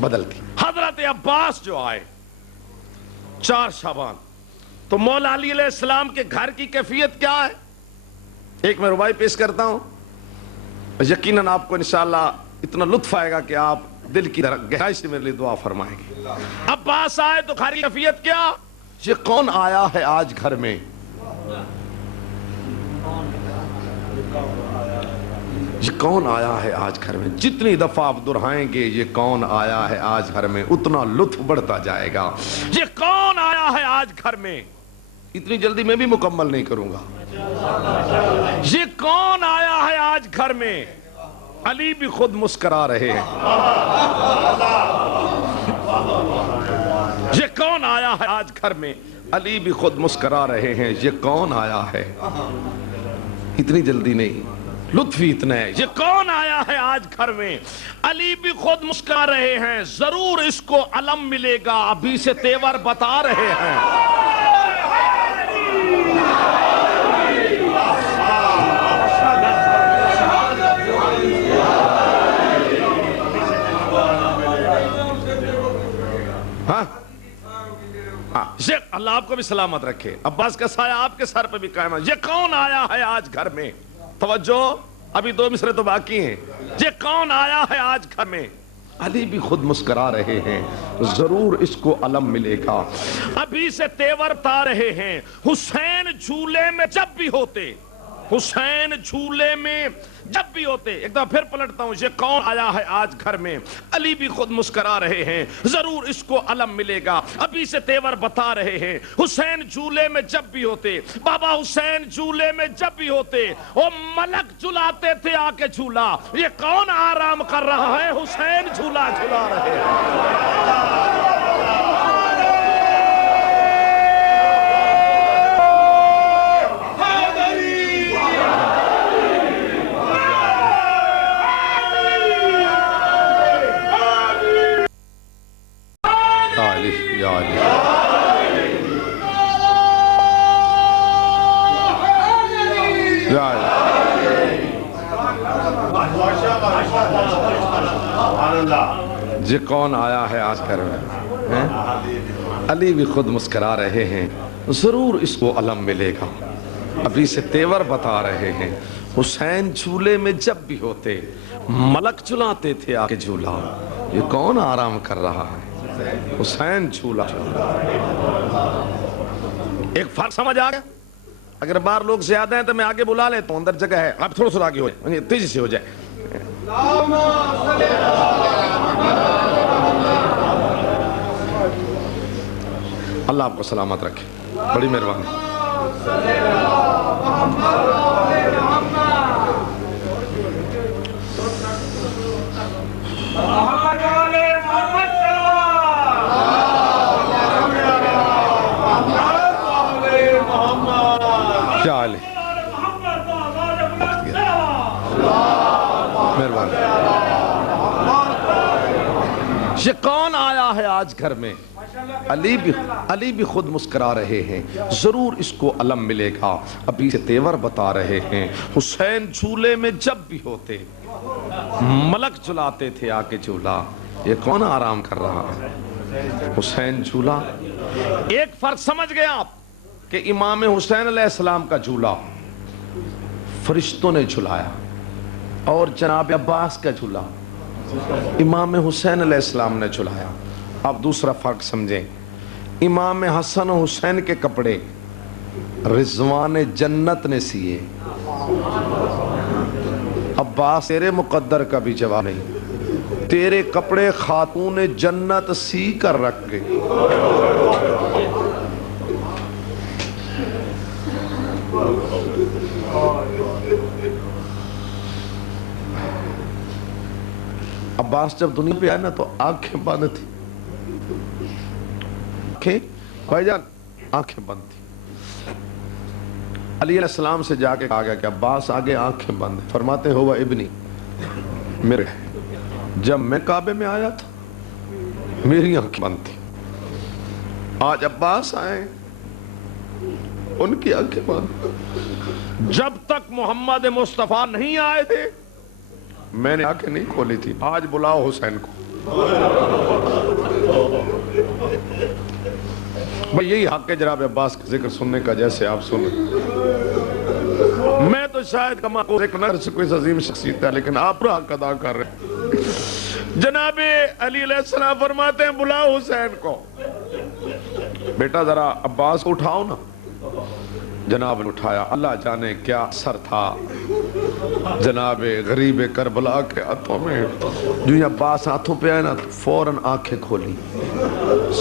بدلتی. حضرت عباس جو آئے 4 شعبان تو مولا علی علیہ السلام کے گھر کی کیفیت کیا ہے؟ ایک میں ربائی پیش کرتا ہوں، یقیناً آپ کو انشاءاللہ اتنا لطف آئے گا کہ آپ دل کی گہرائی سے میرے لیے دعا فرمائیں گے. عباس آئے تو گھر کی کیفیت کیا؟ یہ کون آیا ہے آج گھر میں؟ یہ کون آیا ہے آج گھر میں؟ جتنی دفعہ آپ دہرائیں گے یہ کون آیا ہے آج گھر میں اتنا لطف بڑھتا جائے گا. یہ کون آیا ہے آج گھر میں، اتنی جلدی میں بھی مکمل نہیں کروں گا. یہ کون آیا ہے آج گھر میں، علی بھی خود مسکرا رہے ہیں. یہ کون آیا ہے آج گھر میں، علی بھی خود مسکرا رہے ہیں. یہ کون آیا ہے، اتنی جلدی نہیں، لطف ہی اتنا ہے. یہ کون آیا ہے آج گھر میں، علی بھی خود مسکرا رہے ہیں. ضرور اس کو علم ملے گا، ابھی سے تیور بتا رہے ہیں. یہ اللہ آپ کو بھی سلامت رکھے، عباس کا سایہ آپ کے سر پہ بھی قائم ہے. یہ کون آیا ہے آج گھر میں، توجہ ابھی 2 مصرے تو باقی ہیں. یہ کون آیا ہے آج گھر میں، علی بھی خود مسکرا رہے ہیں. ضرور اس کو علم ملے گا، ابھی سے تیور تا رہے ہیں. حسین جھولے میں جب بھی ہوتے، حسین جھولے میں جب بھی ہوتے. ایک دفعہ پھر پلٹتا ہوں، یہ کون آیا ہے آج گھر میں، علی بھی خود مسکرا رہے ہیں. ضرور اس کو علم ملے گا، ابھی سے تیور بتا رہے ہیں. حسین جھولے میں جب بھی ہوتے، بابا حسین جھولے میں جب بھی ہوتے، وہ ملک جھلاتے تھے آ کے جھولا. یہ کون آرام کر رہا ہے، حسین جھولا جھلا رہے ہیں. یہ کون آیا ہے آج گھر میں، علی بھی خود مسکرا رہے ہیں. ضرور اس کو علم ملے گا، ابھی سے تیور بتا رہے ہیں. حسین جھولے میں جب بھی ہوتے، ملک جھلاتے تھے آ کے جھولا. یہ کون آرام کر رہا ہے، حسین جھولا جھلا. ایک فرق سمجھ آ گیا؟ اگر باہر لوگ زیادہ ہیں تو میں آگے بلا لیتا ہوں، اندر جگہ ہے، آپ تھوڑا سا آگے ہو جائیں، تیزی سے ہو جائے. اللہ آپ کو سلامت رکھے، بڑی مہربانی. کیا حال ہے؟ مہربانی. یہ کون آیا ہے آج گھر میں؟ علی بھی خود مسکرا رہے ہیں، ضرور اس کو علم ملے گا. ابھی سے تیور بتا رہے ہیں. حسین جھولے میں جب بھی ہوتے ملک جھلاتے تھے آ کے جھولا. یہ کون آرام کر رہا ہے؟ حسین جھولا. ایک فرق سمجھ گئے آپ کہ امام حسین علیہ السلام کا جھولا فرشتوں نے جھلایا اور جناب عباس کا جھولا امام حسین علیہ السلام نے جھلایا. اب دوسرا فرق سمجھیں. امام حسن و حسین کے کپڑے رضوان جنت نے سیے. عباس تیرے مقدر کا بھی جواب نہیں، تیرے کپڑے خاتون جنت سی کر رکھ گئی. عباس جب دنیا پہ آئے نا تو آنکھیں بند تھی. بھائی جان آنکھیں بند تھی. علی علیہ السلام سے جا کے کہا گیا کہ عباس آگے آنکھیں بند. فرماتے ہوا ابنی میرے، جب میں کعبے میں آیا تھا میری آنکھیں بند تھی، آج عباس آئے ان کی آنکھیں بند. جب تک محمد مصطفیٰ نہیں آئے تھے میں نے آنکھیں نہیں کھولی تھی. آج بلاؤ حسین کو. بھئی یہی حق ہے جناب عباس کا ذکر سننے کا جیسے آپ سنیں. میں تو شاید کما کو ذکر نہ سے کوئی عظیم شخصیت ہے، لیکن آپ پورا حق ادا کر رہے ہیں. جناب علی علیہ السلام فرماتے ہیں بلاؤ حسین کو. بیٹا ذرا عباس کو اٹھاؤ نا. جناب نے اٹھایا. اللہ جانے کیا اثر تھا جناب غریب کربلا کے ہاتھوں میں. جو یہ عباس ہاتھوں پہ آئے نا فوراً آنکھیں کھولی.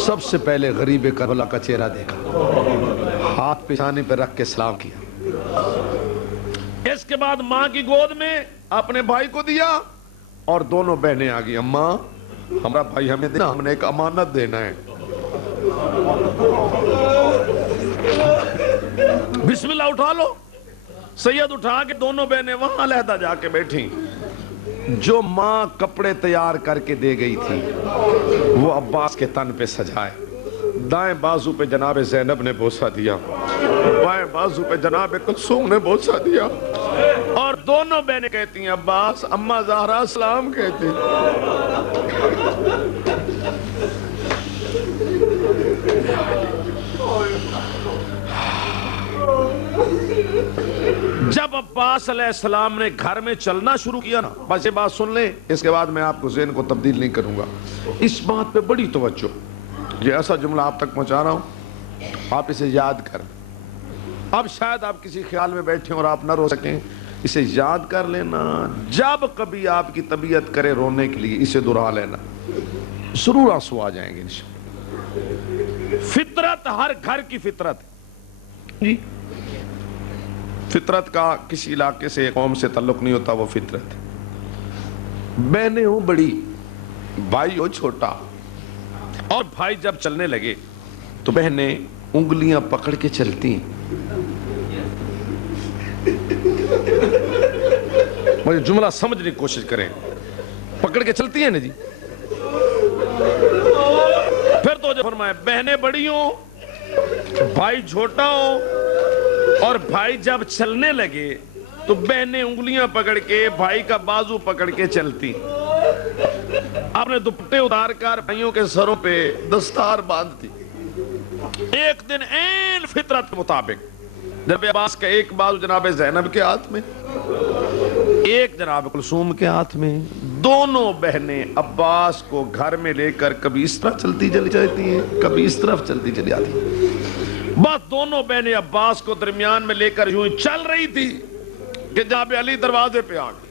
سب سے پہلے غریب کربلا کا چہرہ دیکھا، ہاتھ پیشانی پہ رکھ کے سلام کیا. اس کے بعد ماں کی گود میں اپنے بھائی کو دیا اور دونوں بہنیں آ گئی. اماں ہمارا بھائی ہمیں دینا، ہم نے ایک امانت دینا ہے. بسم اللہ اٹھا لو. سید اٹھا کے دونوں بہنیں وہاں علیحدہ جا کے بیٹھیں. جو ماں کپڑے تیار کر کے دے گئی تھی وہ عباس کے تن پہ سجائے. دائیں بازو پہ جناب زینب نے بوسہ دیا، بائیں بازو پہ جناب کلثوم نے بوسہ دیا، اور دونوں بہنیں کہتی ہیں عباس اماں زہرا سلام کہتی. جب عباس علیہ السلام نے گھر میں چلنا شروع کیا نا، بس یہ بات سن لیں، اس کے بعد میں آپ کو ذہن کو تبدیل نہیں کروں گا. اس بات پہ بڑی توجہ. یہ ایسا جملہ آپ تک پہنچا رہا ہوں، آپ اسے یاد کریں. اب شاید آپ کسی خیال میں بیٹھیں اور آپ نہ رو سکیں، اسے یاد کر لینا. جب کبھی آپ کی طبیعت کرے رونے کے لیے اسے دہرا لینا، ضرور آنسو آ جائیں گے انشاءاللہ. فطرت ہر گھر کی فطرت جی. فطرت کا کسی علاقے سے قوم سے تعلق نہیں ہوتا، وہ فطرت. بہنیں ہوں بڑی، بھائی ہو چھوٹا، اور بھائی جب چلنے لگے تو بہنیں انگلیاں پکڑ کے چلتی ہیں. مجھے جملہ سمجھنے کی کوشش کریں. پکڑ کے چلتی ہیں نا جی. پھر تو جو فرمائے بہنیں بڑی ہوں بھائی چھوٹا ہو، اور بھائی جب چلنے لگے تو بہنیں انگلیاں پکڑ کے بھائی کا بازو پکڑ کے چلتی. آپ نے دوپٹے اتار کر بھائیوں کے سروں پہ دستار باندھتی. ایک دن این فطرت کے مطابق جناب عباس کا ایک بازو جناب زینب کے ہاتھ میں، ایک جناب کلثوم کے ہاتھ میں، دونوں بہنیں عباس کو گھر میں لے کر کبھی اس طرف چلتی چلی جاتی ہیں، کبھی اس طرف چلتی چلی جاتی ہیں. بس دونوں بہنیں عباس کو درمیان میں لے کر یوں ہی چل رہی تھی کہ جناب علی دروازے پہ آ گئے۔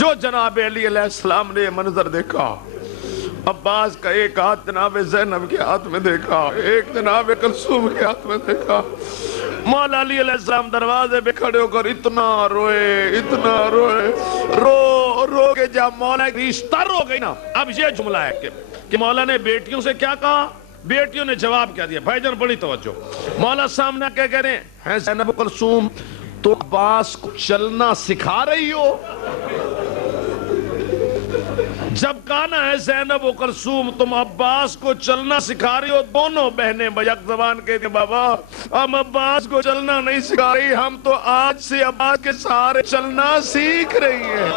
جو جناب علی علیہ السلام نے منظر دیکھا، عباس کا ایک ہاتھ جناب زینب کے ہاتھ میں دیکھا، ایک جناب کلثوم کے ہاتھ میں دیکھا، مولا علی علیہ السلام دروازے پہ کھڑے ہو کر اتنا روئے، رو کے جب مولا ریش تر ہو گئی نا، اب یہ جملہ ہے کہ مولا نے بیٹیوں سے کیا کہا، بیٹیوں نے جواب کیا دیا۔ بھائی جان بڑی توجہ، مولا سامنے کیا کہہ رہے ہیں، زینب و کلثوم تو عباس کو چلنا سکھا رہی ہو؟ جب کہا نا ہے زینب و کلثوم تم عباس کو چلنا سکھا رہی ہو، دونوں بہنیں بیک زبان کہتے ہیں بابا ہم عباس کو چلنا نہیں سکھا رہی، ہم تو آج سے عباس کے سہارے چلنا سیکھ رہی ہیں۔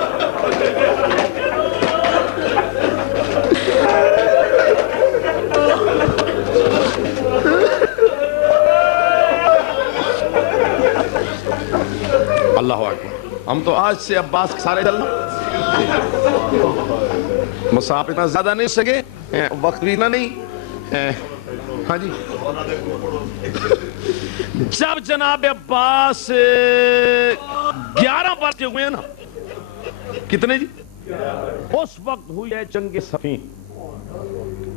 اللہ اکبر، ہم تو آج سے عباس کے سہارے چلنا، مسافت اتنا زیادہ نہیں سکے، وقت بھی اتنا نہیں۔ ہاں جی، جب جناب عباس 11 برس کے ہوئے ہیں نا، کتنے جی؟ اس وقت ہوئی ہے جنگ صفین۔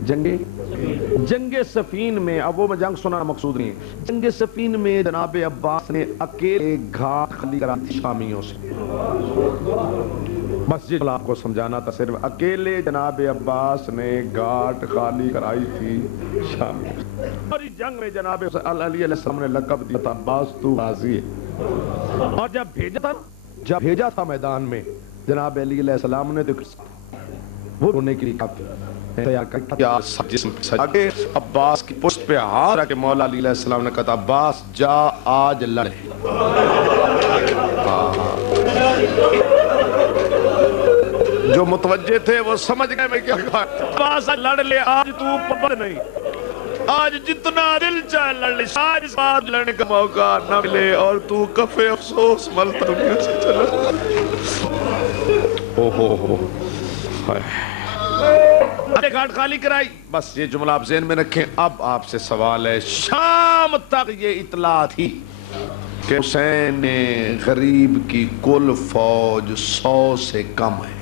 جنگ صفین میں، اب وہ میں جنگ سنانا مقصود نہیں ہے، جنگ صفین میں جناب عباس نے اکیلے گھاٹ خالی کرا تھی شامیوں سے۔ بس یہ آپ کو سمجھانا تھا، صرف اکیلے جناب عباس نے گھاٹ خالی کرائی تھی شامیوں سے۔ اور اس جنگ میں جناب علی علیہ السلام نے لقب دیا تھا عباس تو غازی ہے۔ اور جب بھیجا تھا میدان میں جناب علی علیہ السلام نے، تو وہ رونے کے لیے کافی تیار کیا جسم سجا کے عباس کی پشت پہ ہاتھ رکھ کے مولا علی علیہ السلام نے کہا عباس جا آج لڑے۔ جو متوجہ تھے وہ سمجھ گئے میں کیا کہا، عباس لڑ لے، آج تو پابند نہیں، آج جتنا دل چاہے لڑ لے، آج اس بات لڑنے کا موقع نہ ملے اور تو کفے افسوس ملتا دنیا سے چلا۔ گھاٹ خالی کرائی۔ بس یہ جملہ آپ ذہن میں رکھیں۔ اب آپ سے سوال ہے، شام تک یہ اطلاع تھی کہ حسین غریب کی کل فوج 100 سے کم ہے۔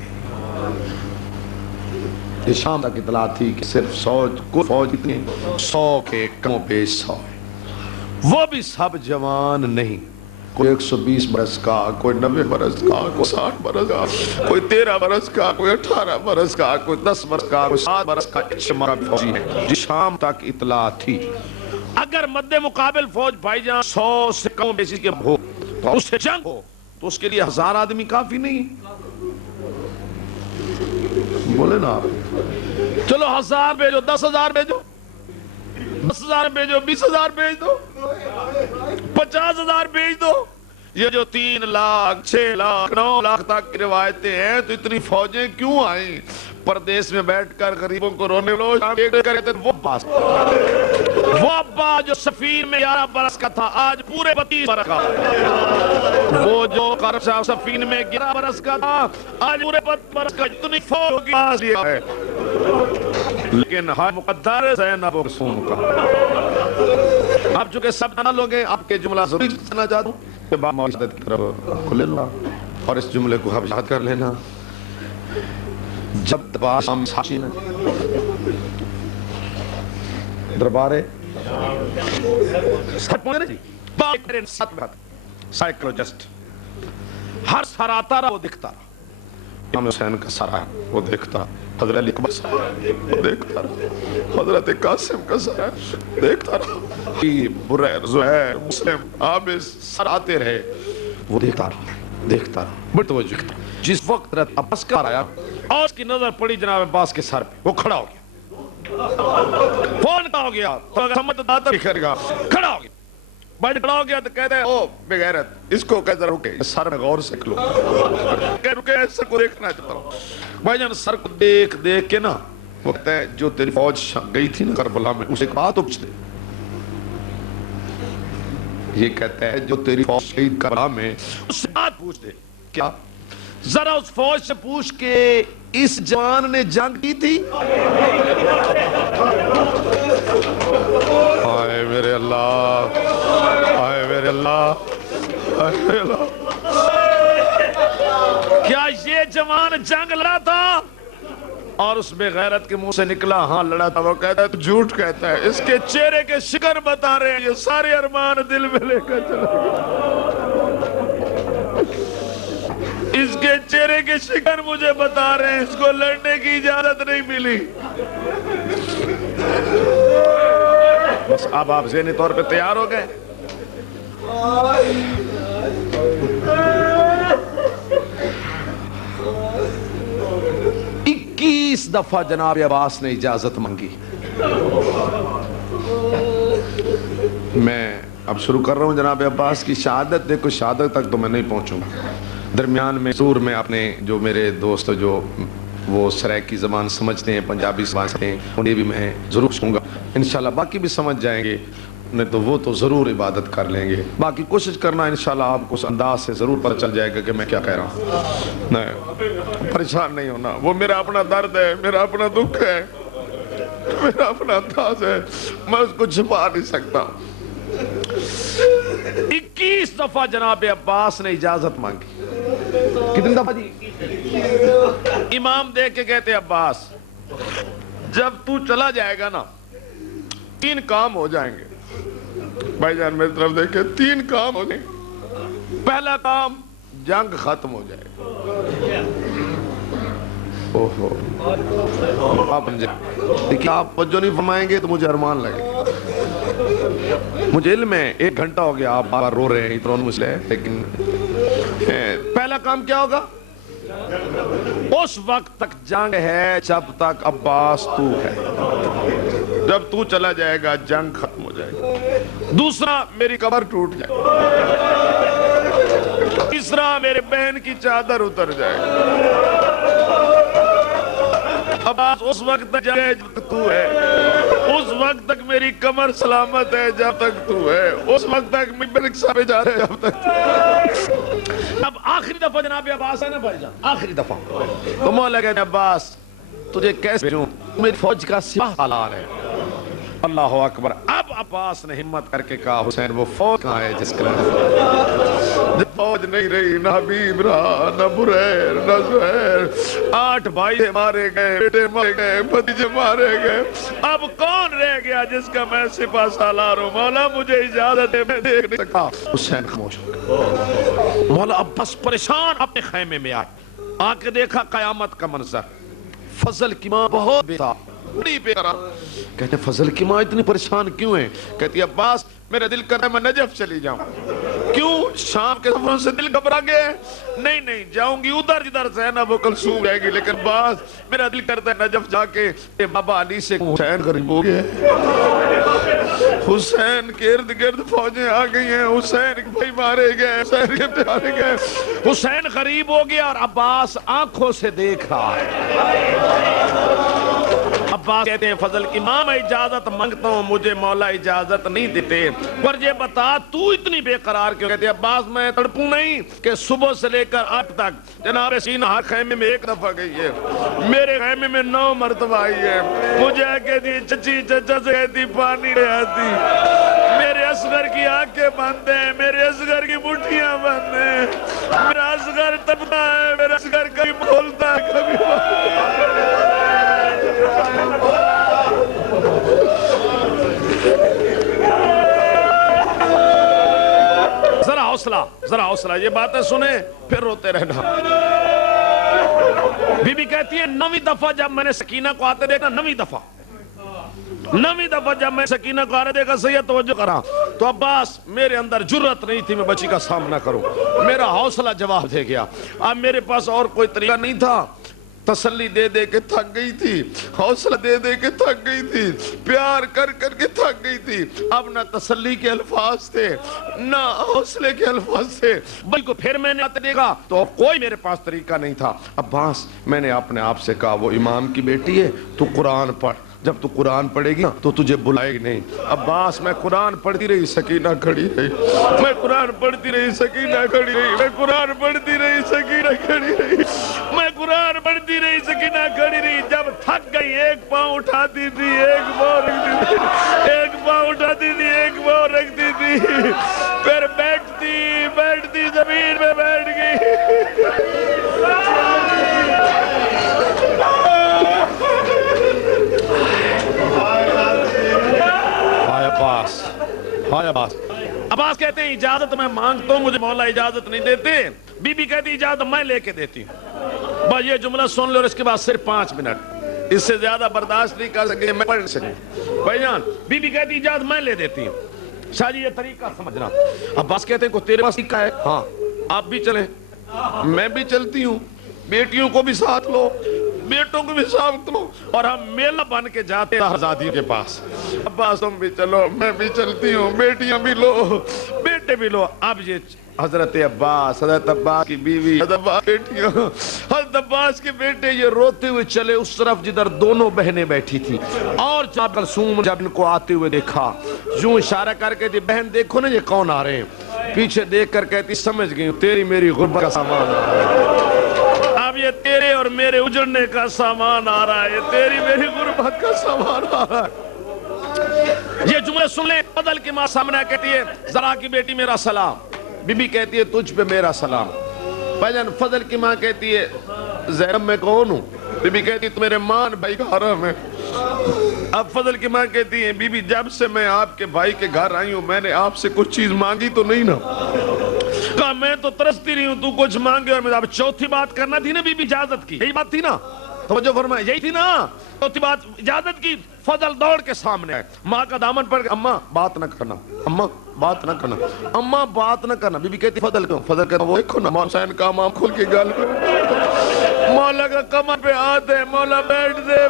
یہ شام تک اطلاع تھی کہ صرف کل فوج اتنی 100 کے کم و بیش 100 ہے، وہ بھی سب جوان نہیں، کوئی 120 برس کا، کوئی 90 برس کا، کوئی 60 برس کا، کوئی 13 برس کا، کوئی 18 برس کا، کوئی 10 برس کا، کوئی 7 برس کا، شمارہ فوجی ہے جی۔ شام تک اطلاع تھی اگر مد مقابل فوج بھائی جان 100 سے کم بیسی کے ہو تو اس سے جنگ ہو تو اس کے لیے 1000 آدمی کافی نہیں، بولے نا آپ، چلو 1000 بھیجو، 10,000 بھیجو، 10,000 بھیجو، 20,000 بھیج دو، 50,000 بھیج دو۔ یہ جو 3 لاکھ 6 لاکھ 9 لاکھ تک کی روایتیں ہیں، تو اتنی فوجیں کیوں آئیں؟ پردیس میں بیٹھ کر غریبوں کو رونے کرتے وہ باس، وہ ابا جو سفین میں 11 برس کا تھا آج پورے 32 برس کا، وہ جو قرشہ سفین میں 11 برس کا تھا آج پورے 32 برس کا، اتنی فوج باس لیا ہے، لیکن ہر مقدر زینب و کلثوم کا۔ اب چونکہ سب جانا لوگ ہیں، آپ کے جملہ ضروری سننا چاہتا ہوں کہ باب معاشدت کی طرف کھلے لا اور اس جملے کو آپ یاد کر لینا۔ جب دربارے سائیکلوجسٹ ہر سر آتا رہا وہ دکھتا رہا، امام حسین کا سر ہے وہ دیکھتا رہا، حضرت علی کا سر ہے وہ دیکھتا رہا، حضرت قاسم کا سر ہے دیکھتا رہا، بریر زہیر مسلم عابس سر آتے رہے وہ دیکھتا رہا بڑی توجہ کرتا۔ جس وقت حضرت عباس کا آیا اور اس کی نظر پڑی جناب عباس کے سر پہ، وہ کھڑا ہو گیا، فون کا ہو گیا تو اگر سمجھ داتا بھی کھڑ گیا، کھڑا ہو گیا، بڑی کھڑا ہو گیا تو کہتے ہیں او بے غیرت اس کو کہتے رکے، سر میں غور سے کھلو، کہ رکے سر کو دیکھنا چاہتا ہوں۔ بھائی جان سر کو دیکھ کے نا وہ کہتے ہیں جو تیری فوج گئی تھی نا کربلا میں اسے ایک بات پوچھ دے، یہ کہتا ہے جو تیری فوج شہید کربلا میں اس سے بات پوچھ دے، کیا ذرا اس فوج سے پوچھ کے اس جوان نے جنگ کی تھی؟ میرے اللہ، آئے میرے اللہ، آئے میرے اللہ۔ کیا یہ جوان جنگ لڑا تھا؟ اور اس میں غیرت کے منہ سے نکلا ہاں لڑا تھا۔ وہ کہتا ہے تو جھوٹ کہتا ہے، اس کے چہرے کے شکر بتا رہے ہیں، یہ سارے ارمان دل میں لے کر چلا گیا۔ اس کے چہرے کے شکر مجھے بتا رہے ہیں، اس کو لڑنے کی اجازت نہیں ملی۔ بس اب آپ ذہنی طور پہ تیار ہو گئے؟ 21 دفعہ جناب عباس نے اجازت مانگی۔ میں اب شروع کر رہا ہوں جناب عباس کی شہادت۔ دیکھو شہادت تک تو میں نہیں پہنچوں گا، درمیان میں ضرور میں اپنے جو میرے دوست جو وہ سرائکی زبان سمجھتے ہیں، پنجابی زبان سمجھتے ہیں، انہیں بھی میں ضرور سنوں گا انشاءاللہ۔ باقی بھی سمجھ جائیں گے، نہیں تو وہ تو ضرور عبادت کر لیں گے۔ باقی کوشش کرنا انشاءاللہ آپ کو اس انداز سے ضرور پتہ چل جائے گا کہ میں کیا کہہ رہا ہوں۔ نہیں پریشان نہیں ہونا، وہ میرا اپنا درد ہے، میرا اپنا دکھ ہے، میرا اپنا انداز ہے، میں اس کو چھپا نہیں سکتا۔ 21 دفعہ جناب عباس نے اجازت مانگی۔ کتنی دفعہ جی؟ امام دیکھ کے کہتے عباس جب تو چلا جائے گا نا 3 کام ہو جائیں گے۔ بھائی جان میری طرف دیکھیں، 3 کام ہو جائیں گے۔ پہلا کام جنگ ختم ہو جائے گا۔ اوہو آپ دیکھیں، آپ توجہ نہیں فرمائیں گے تو مجھے ارمان لگے۔ مجھے علم ہے 1 گھنٹہ ہو گیا آپ بار رو رہے ہیں، اتنا مسئلہ ہے، لیکن پہلا کام کیا ہوگا؟ اس وقت تک جنگ ہے جب تک عباس تو ہے، جب تو چلا جائے گا جنگ ختم ہو جائے گا۔ دوسرا میری قبر ٹوٹ جائے گا۔ تیسرا میرے بہن کی چادر اتر جائے گا۔ عباس اس وقت تک جنگ ہے جب تک تو ہے، اس وقت تک میری کمر سلامت ہے جب تک تو ہے، اس وقت تک میں برکسا پہ جا رہے جب تک تو ہے۔ اب آخری دفعہ جناب عباس ہے نا بھائی جان، آخری دفعہ تو مولا کہتے ہیں عباس تجھے کیسے بھیجوں، میری فوج کا سپاہ سالار ہے۔ اللہ اکبر۔ اب عباس نے ہمت کر کے کہا حسین وہ فوج کہاں ہے جس کا فوج نہیں رہی، نہ حبیب رہا، نہ بریر، نہ زہیر، 8 بھائی مارے گئے، بیٹے مارے گئے، بھتیجے مارے گئے، اب کون رہ گیا جس کا میں سپاہ سالار ہوں؟ مولا مجھے اجازت ہے، میں دیکھ نہیں سکتا۔ حسین خاموش ہو گئے۔ مولا عباس پریشان اپنے خیمے میں آئے، آ کے دیکھا قیامت کا منظر۔ فضل کی ماں بہت بیتاب، بڑی پیارا۔ کہتے فضل کی ماں اتنی پریشان کیوں ہیں؟ کہتی عباس میرا دل کرتا ہے میں نجف چلی جاؤں۔ کیوں؟ شام کے سفروں سے دل گھبرا گئے؟ نہیں جاؤں گی ادھر جدھر زینب و کلثوم جائے گی، لیکن عباس میرا دل کرتا ہے نجف جا کے بابا علی سے حسین غریب ہو گئے، حسین کے ارد گرد فوجیں آ گئی ہیں، حسین کے بھائی مارے گئے، حسین کے مارے گئے، حسین غریب ہو گیا اور عباس آنکھوں سے دیکھ رہا ہے۔ عباس کہتے ہیں فضل کی ماں میں اجازت مانگتا ہوں، مجھے مولا اجازت نہیں دیتے، پر یہ بتا تو اتنی بے قرار کیوں؟ کہتے ہیں عباس میں تڑپوں نہیں کہ صبح سے لے کر اب تک جناب سینہ خیمے میں 1 دفعہ گئی ہے، میرے خیمے میں 9 مرتبہ آئی ہے، مجھے کہتی چچی چچا سے کہتی پانی لے آتی، میرے اصغر کی آنکھیں بند ہیں، میرے اصغر کی مٹھیاں بند ہیں، میرا اصغر تپتا ہے، میرا اصغر کبھی بولتا ہے کبھی ذرا حوصلہ یہ باتیں سنیں پھر روتے رہنا۔ بی بی کہتی ہے 9ویں دفعہ جب میں نے سکینہ کو آتے دیکھا، 9ویں دفعہ جب میں سکینہ کو آتے دیکھا، سید توجہ کرا، تو عباس میرے اندر جرت نہیں تھی میں بچی کا سامنا کروں، میرا حوصلہ جواب دے گیا۔ اب میرے پاس اور کوئی طریقہ نہیں تھا، تسلی دے دے کے تھک گئی تھی، حوصلہ دے دے کے تھک گئی تھی، پیار کر کر کے تھک گئی تھی، اب نہ تسلی کے الفاظ تھے نہ حوصلے کے الفاظ تھے، بھائی کو پھر میں نے آتے دیکھا تو کوئی میرے پاس طریقہ نہیں تھا۔ عباس میں نے اپنے آپ سے کہا وہ امام کی بیٹی ہے، تو قرآن پڑھ، جب تو قرآن پڑھے گی تو تجھے بلائے گی نہیں۔ عباس میں قرآن پڑھتی رہی، سکینہ کھڑی رہی، میں قرآن پڑھتی رہی، سکینہ کھڑی رہی، میں قرآن پڑھتی رہی، سکینہ کھڑی رہی، میں قرآن پڑھتی رہی، سکینہ کھڑی رہی۔ جب تھک گئی 1 پاؤں اٹھاتی تھی، 1 پاؤں رکھتی تھی، 1 پاؤں اٹھاتی تھی ایک پاؤں رکھتی تھی پھر بیٹھتی زمین پہ بیٹھ گئی عباس کہتے ہیں اجازت میں مانگتا ہوں مجھے مولا اجازت نہیں دیتے بی بی کہتی اجازت میں لے کے دیتی ہوں بس یہ جملہ سن لو اور اس کے بعد صرف 5 منٹ اس سے زیادہ برداشت نہیں کر سکے میں پڑھ سکوں بھائی جان بی بی کہتی اجازت میں لے دیتی ہوں شاہ جی یہ طریقہ سمجھنا عباس کہتے ہیں کو تیرے پاس طریقہ ہے ہاں آپ بھی چلیں میں بھی چلتی ہوں بیٹیوں کو بھی ساتھ لو بیٹوں کو بھی ساتھ لو اور ہم میلہ بن کے جاتے ہیں آزادی کے پاس عباس تم بھی چلو میں بھی چلتی ہوں بیٹیاں بھی لو بیٹے بھی لو اب یہ حضرت عباس کی بیوی حضرت عباس کے بیٹے یہ روتے ہوئے چلے اس طرف جدھر دونوں بہنیں بیٹھی تھی اور جب کلثوم جب ان کو آتے ہوئے دیکھا یوں اشارہ کر کے بہن دیکھو نا یہ کون آ رہے ہیں پیچھے دیکھ کر کہتی سمجھ گئی تیری میری غربت کا سامان آ رہا ہے اب یہ تیرے اور میرے اجڑنے کا سامان آ رہا ہے تیری میری غربت کا سامان آ رہا ہے یہ جملے سن لیں فضل کی ماں سامنے کہتی ہے ذرا کی بیٹی میرا سلام بی بی کہتی ہے تجھ پہ میرا سلام بھائی فضل کی ماں کہتی ہے زینب میں کون ہوں بی بی کہتی ہے تو میرے مان بھائی کا حرم ہے اب فضل کی ماں کہتی ہے بی بی جب سے میں آپ کے بھائی کے گھر آئی ہوں میں نے آپ سے کچھ چیز مانگی تو نہیں نا کہا میں تو ترستی رہی ہوں تو کچھ مانگے اور میں اب چوتھی بات کرنا تھی نا بی بی اجازت کی یہی بات تھی نا توجہ فرمائے یہی تھی نا چوتھی بات اجازت کی فضل دوڑ کے سامنے آئے ماں کا دامن پڑ کے اماں بات نہ کرنا اماں بات نہ کرنا اماں بات نہ کرنا بی بی کہتی فضل کیوں فضل کہتا وہ دیکھو نا مولا حسین کا ماں کھل کے گل مولا کا کمر پہ ہاتھ ہے مولا بیٹھ دے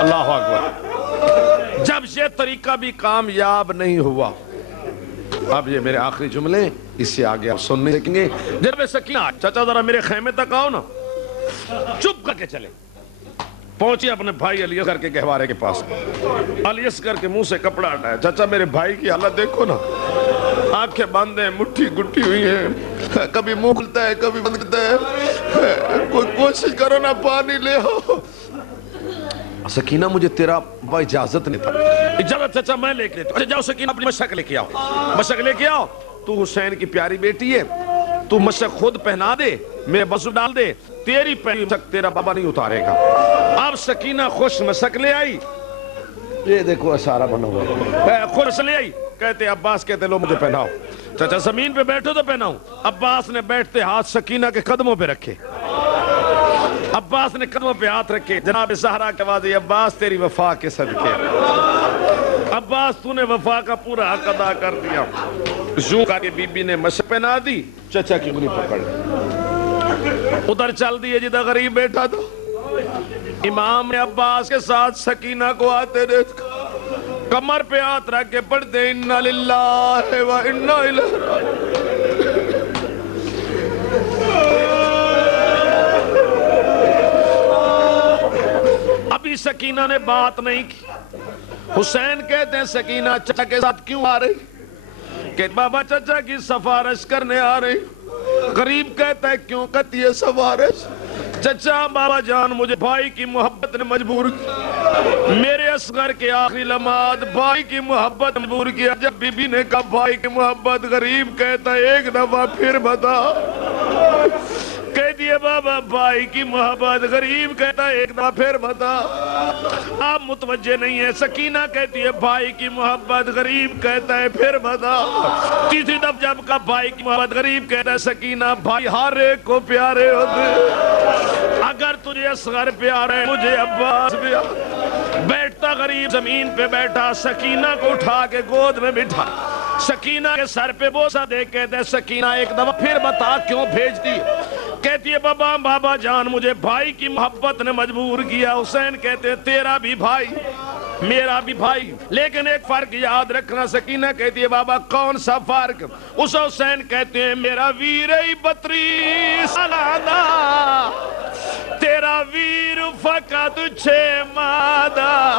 اللہ اکبر جب یہ طریقہ بھی کامیاب نہیں ہوا اب یہ میرے آخری جملے اس سے آگے آپ سننے سکیں گے جناب سکینہ چچا ذرا میرے خیمے تک آؤ نا چپ کر کے چلے پہنچی اپنے بھائی علی اصغر کے گہوارے کے پاس علی اصغر کے منہ سے کپڑا ہٹایا چچا میرے بھائی کی حالت دیکھو نا آنکھیں بند ہیں مٹھی گٹھی ہوئی ہیں کبھی منہ کھلتا ہے کبھی بند کرتا ہے کوئی کوشش کرو نا پانی لے آؤ سکینہ مجھے تیرا با اجازت نہیں تھا اجازت چچا میں لے کے اچھا جاؤ سکینہ اپنی مشق لے کے آؤ تو حسین کی پیاری بیٹی ہے تو مشق خود پہنا دے میرے بسو ڈال دے تیری پہلی مشق تیرا بابا نہیں اتارے گا اب سکینہ خوش مشق لے آئی یہ دیکھو اشارہ بنا ہوا خوش لے آئی کہتے عباس کہتے لو مجھے پہناؤ چچا زمین پہ بیٹھو تو پہناؤں عباس نے بیٹھتے ہاتھ سکینہ کے قدموں پہ رکھے عباس نے قدموں پہ ہاتھ رکھے جناب زہرا کے واضح عباس تیری وفا کے صدقے عباس تو نے وفا کا پورا حق ادا کر دیا یوں کہا کہ بی بی نے مشق پہنا دی چچا کی انگلی پکڑ ادھر چل دیے جدھر غریب بیٹھا تھا امام نے عباس کے ساتھ سکینہ کو آتے دیکھا کمر پہ ہاتھ رکھ کے پڑھتے انا للہ و انا الیہ راجعون ابھی سکینہ نے بات نہیں کی حسین کہتے ہیں سکینہ چچا کے ساتھ کیوں آ رہی کہ بابا چچا کی سفارش کرنے آ رہی غریب کہتا ہے کیوں کرتی ہے سفارش چچا بابا جان مجھے بھائی کی محبت نے مجبور کیا میرے اصغر کے آخری لمحات بھائی کی محبت مجبور کیا جب بی بی نے کہا بھائی کی محبت غریب کہتا ہے ایک دفعہ پھر بتا کہہ دیے بابا بھائی کی محبت غریب کہتا ہے ایک دفعہ پھر بتا آپ متوجہ نہیں ہیں سکینہ کہتی ہے بھائی کی محبت غریب کہتا ہے پھر بتا تیسری دفعہ جب کہا بھائی کی محبت غریب کہتا ہے سکینہ بھائی ہر ایک کو پیارے ہوتے اگر تجھے اصغر پیارا ہے مجھے عباس پیارا بیٹھتا غریب زمین پہ بیٹھا سکینہ کو اٹھا کے گود میں بٹھا سکینہ کے سر پہ بوسہ دے کہتے ہیں سکینہ ایک دفعہ پھر بتا کیوں بھیج دی کہتی ہے بابا جان مجھے بھائی کی محبت نے مجبور کیا حسین کہتے ہیں تیرا بھی بھائی میرا بھی بھائی لیکن ایک فرق یاد رکھنا سکینہ کہتی ہے بابا کون سا فرق اس حسین کہتے ہیں میرا ویر 32 سالانہ تیرا ویر فقط 6 مادہ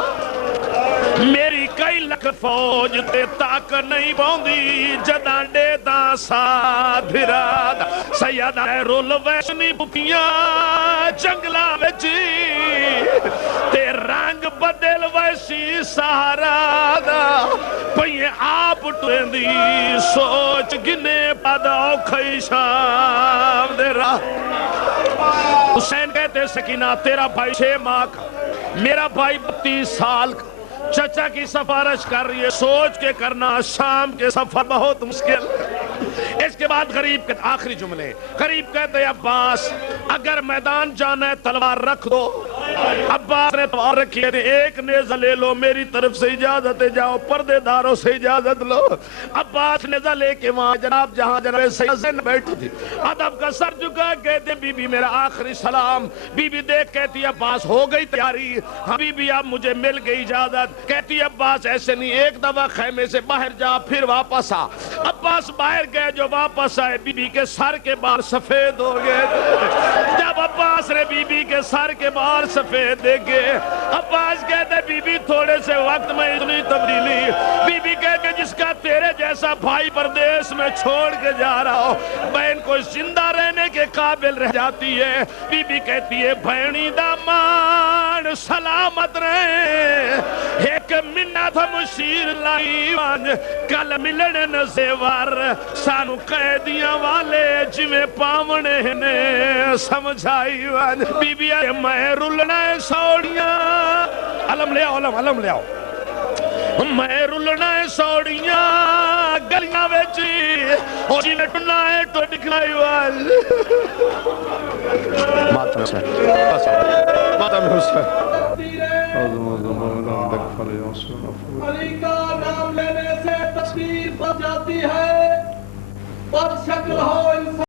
میری کئی لکھ فوج تے تک نہیں بوندی جداں day the سادھرا the Syeda role ویشنی پپیاں جنگلا وچ تے رنگ بدل ویسی سہارا دا پئیے آپ ٹویندی سوچ گنے پادا اوکھئی شام دے راہ حسین کہتے سکینہ تیرا بھائی 6 ماہ کا میرا بھائی 32 سال کا چچا کی سفارش کر رہی ہے سوچ کے کرنا شام کے سفر بہت مشکل اس کے بعد غریب کے آخری جملے غریب کہتے عباس اگر میدان جانا ہے تلوار رکھ دو عباس نے تلوار رکھی ہے ایک نیزہ لے لو میری طرف سے اجازت جاؤ پردے داروں سے اجازت لو عباس نیزہ لے کے وہاں جناب جہاں جناب سیدن بیٹھی تھی ادب کا سر جھکا کہتے بی بی میرا آخری سلام بی بی دیکھ کہتی عباس ہو گئی تیاری بی بی اب مجھے مل گئی اجازت کہتی عباس ایسے نہیں ایک دفعہ خیمے سے باہر جا پھر واپس آ عباس باہر گئے جو واپس آئے بی بی کے سر کے بال سفید ہو گئے جب عباس نے بی بی کے سر کے بال سفید دیکھے عباس کہتے بی بی تھوڑے سے وقت میں اتنی تبدیلی بی بی کہتے جس کا تیرے جیسا بھائی پردیس میں چھوڑ کے جا رہا ہو بہن کو زندہ رہنے کے قابل رہ جاتی ہے بی بی کہتی ہے بہنی دا مان سلامت رہے ایک منت مشیر لائی وان کل ملن نزیوار سانو قیدیاں والے جویں پاونے نے سمجھائی وان بی بی آئے میں رلنا سوڑیاں علم لے آؤ علم لے آؤ میں رلنا سوڑیاں گلیاں ویچی اور جی میں ٹنا ہے تو دکھائی وان ماتم حسین علی کا نام لینے سے تکبیر بچ جاتی ہے پر شکل ہو انسان